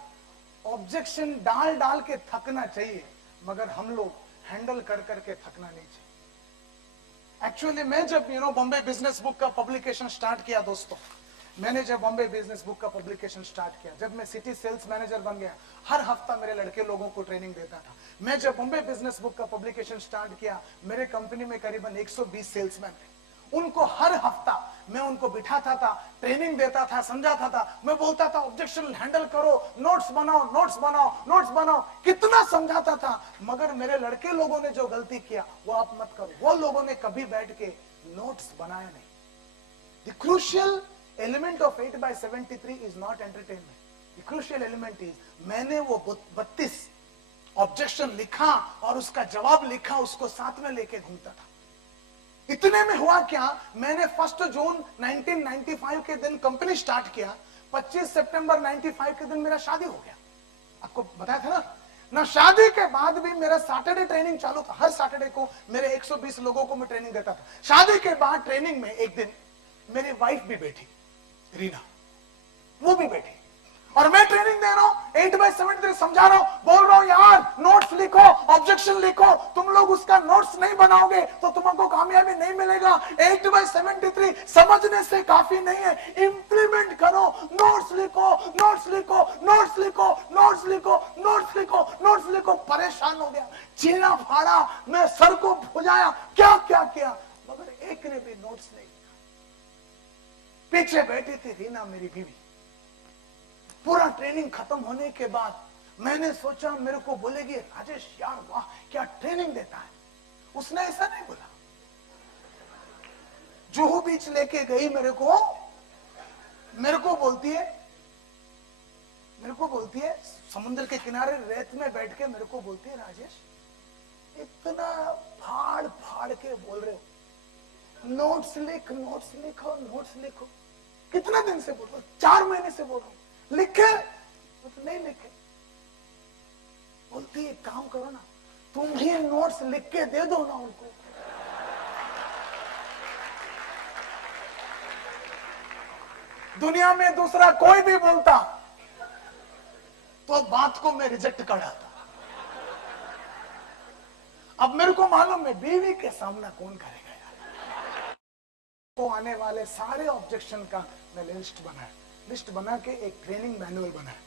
objection डाल डाल के थकना चाहिए, मगर हम लोग हैंडल कर करके थकना नहीं चाहिए। एक्चुअली मैं जब बॉम्बे बिजनेस बुक का पब्लिकेशन स्टार्ट किया दोस्तों, मैंने जब बॉम्बे बिजनेस बुक का पब्लिकेशन स्टार्ट किया, जब मैं सिटी सेल्स मैनेजर बन गया, हर हफ्ता मेरे लड़के लोगों को ट्रेनिंग देता था। मैं जब बॉम्बे बिजनेस बुक का पब्लिकेशन स्टार्ट किया, मेरे कंपनी में करीबन 120 सेल्समैन थे। उनको हर हफ्ता मैं उनको बिठाता था, ट्रेनिंग देता था, समझाता था। मैं बोलता था ऑब्जेक्शन हैंडल करो, नोट्स बनाओ, नोट्स बनाओ, नोट्स बनाओ, कितना समझाता था। मगर मेरे लड़के लोगों ने जो गलती किया वो आप मत करो। वो लोगों ने कभी बैठ के नोट्स बनाया नहीं। The crucial element of 8/73 is not entertainment. The crucial element is, मैंने वो 32 ऑब्जेक्शन लिखा और उसका जवाब लिखा, उसको साथ में लेके घूमता था। इतने में हुआ क्या, मैंने 1 जून 1995 के दिन कंपनी स्टार्ट किया, 25 सितंबर 95 के दिन मेरा शादी हो गया। आपको बताया था ना शादी के बाद भी मेरा सैटरडे ट्रेनिंग चालू था। हर सैटरडे को मेरे 120 लोगों को मैं ट्रेनिंग देता था। शादी के बाद ट्रेनिंग में एक दिन मेरी वाइफ भी बैठी, रीना, वो भी बैठी, और मैं ट्रेनिंग दे रहा हूं, 8/73 समझा रहा हूं, बोल रहा हूं यार नोट्स लिखो, ऑब्जेक्शन लिखो। तुम लोग उसका नोट्स नहीं बनाओगे तो तुमको कामयाबी नहीं मिलेगा। 8/73 समझने से काफी नहीं है, इंप्लीमेंट करो। नोट्स लिखो, नोट्स लिखो, नोट्स लिखो, नोट्स लिखो, नोट्स लिखो, नोट्स लिखो। परेशान हो गया, चीरा फाड़ा, मैं सर को भुजाया, क्या क्या किया, मगर एक ने भी नोट्स नहीं। पीछे बैठी थी रीना, मेरी बीवी। पूरा ट्रेनिंग खत्म होने के बाद मैंने सोचा मेरे को बोलेगी, राजेश यार वाह क्या ट्रेनिंग देता है। उसने ऐसा नहीं बोला। जुहू बीच लेके गई मेरे को बोलती है समुद्र के किनारे रेत में बैठ के मेरे को बोलती है, राजेश इतना फाड़ फाड़ के बोल रहे हो, नोट्स लिखो, नोट्स लिखो। कितना दिन से बोल रहा हूं? 4 महीने से बोल रहा हूं, लिखे तो नहीं लिखे। बोलती है काम करो ना, तुम भी नोट्स लिख के दे दो ना उनको। दुनिया में दूसरा कोई भी बोलता तो बात को मैं रिजेक्ट कर डालता। अब मेरे को मालूम है बीवी के सामना कौन करेगा यार। तो आने वाले सारे ऑब्जेक्शन का मैं लिस्ट बना के एक ट्रेनिंग मैनुअल बनाया।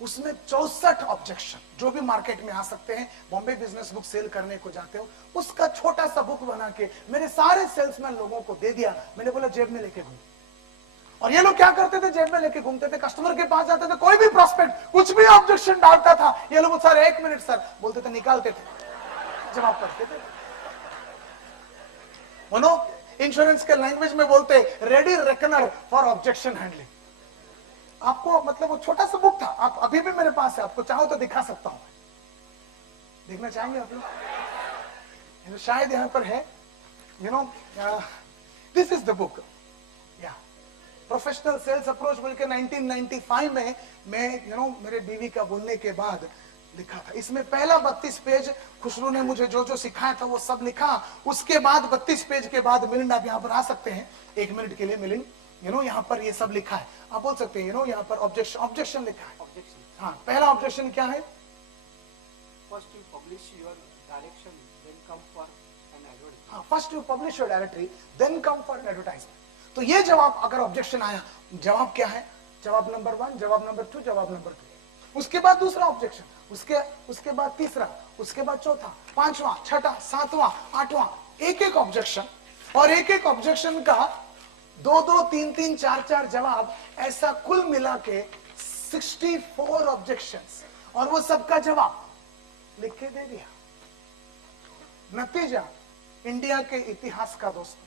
उसमें 64 ऑब्जेक्शन जो भी मार्केट में आ सकते हैं, बॉम्बे बिजनेस बुक सेल करने को जाते हो, उसका छोटा सा बुक बना के मेरे सारे सेल्समैन लोगों को दे दिया। मैंने बोला जेब में लेके घूम। और ये लोग क्या करते थे, जेब में लेके घूमते थे, कस्टमर के पास जाते थे, कोई भी प्रोस्पेक्ट कुछ भी ऑब्जेक्शन डालता था, ये लोग सर 1 मिनट सर बोलते थे, निकालते थे, जवाब करते थे। इंश्योरेंस के लैंग्वेज में बोलते ready reckoner for objection handling. आपको मतलब वो छोटा सा बुक था, आप अभी भी मेरे पास है, आपको चाहो तो दिखा सकता हूं। देखना चाहेंगे आप लोग? शायद यहां पर है, दिस इज द बुक, या प्रोफेशनल सेल्स अप्रोच बोल के 1995 में मैं मेरे बीवी का बोलने के बाद लिखा था। इसमें पहला 32 पेज खुशरू ने मुझे जो जो सिखाया था वो सब लिखा। उसके बाद 32 पेज के बाद मिलिंद, आप यहाँ पर आ सकते हैं 1 मिनट के लिए मिलिंद, यहाँ पर ये सब लिखा है, आप बोल सकते हैं। यहाँ पर ऑब्जेक्शन लिखा है। हाँ, पहला ऑब्जेक्शन क्या है? First you publish your direction then come for an advertisement. हाँ, first you publish your directory then come for an advertisement. तो ये जवाब अगर ऑब्जेक्शन आया, जवाब क्या है? जवाब नंबर 1, जवाब नंबर 2, जवाब नंबर 3। उसके बाद दूसरा ऑब्जेक्शन, उसके बाद तीसरा, उसके बाद चौथा, 5वां, 6वां, 7वां, 8वां, एक ऑब्जेक्शन। और एक ऑब्जेक्शन का 2-2, 3-3, 4-4 जवाब, ऐसा कुल मिला के 64 ऑब्जेक्शंस, और वो सबका जवाब लिख के दे दिया। नतीजा इंडिया के इतिहास का दोस्तों,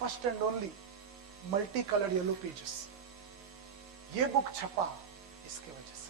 first and only multi coloured yellow pages, ये बुक छपा इसके वजह से।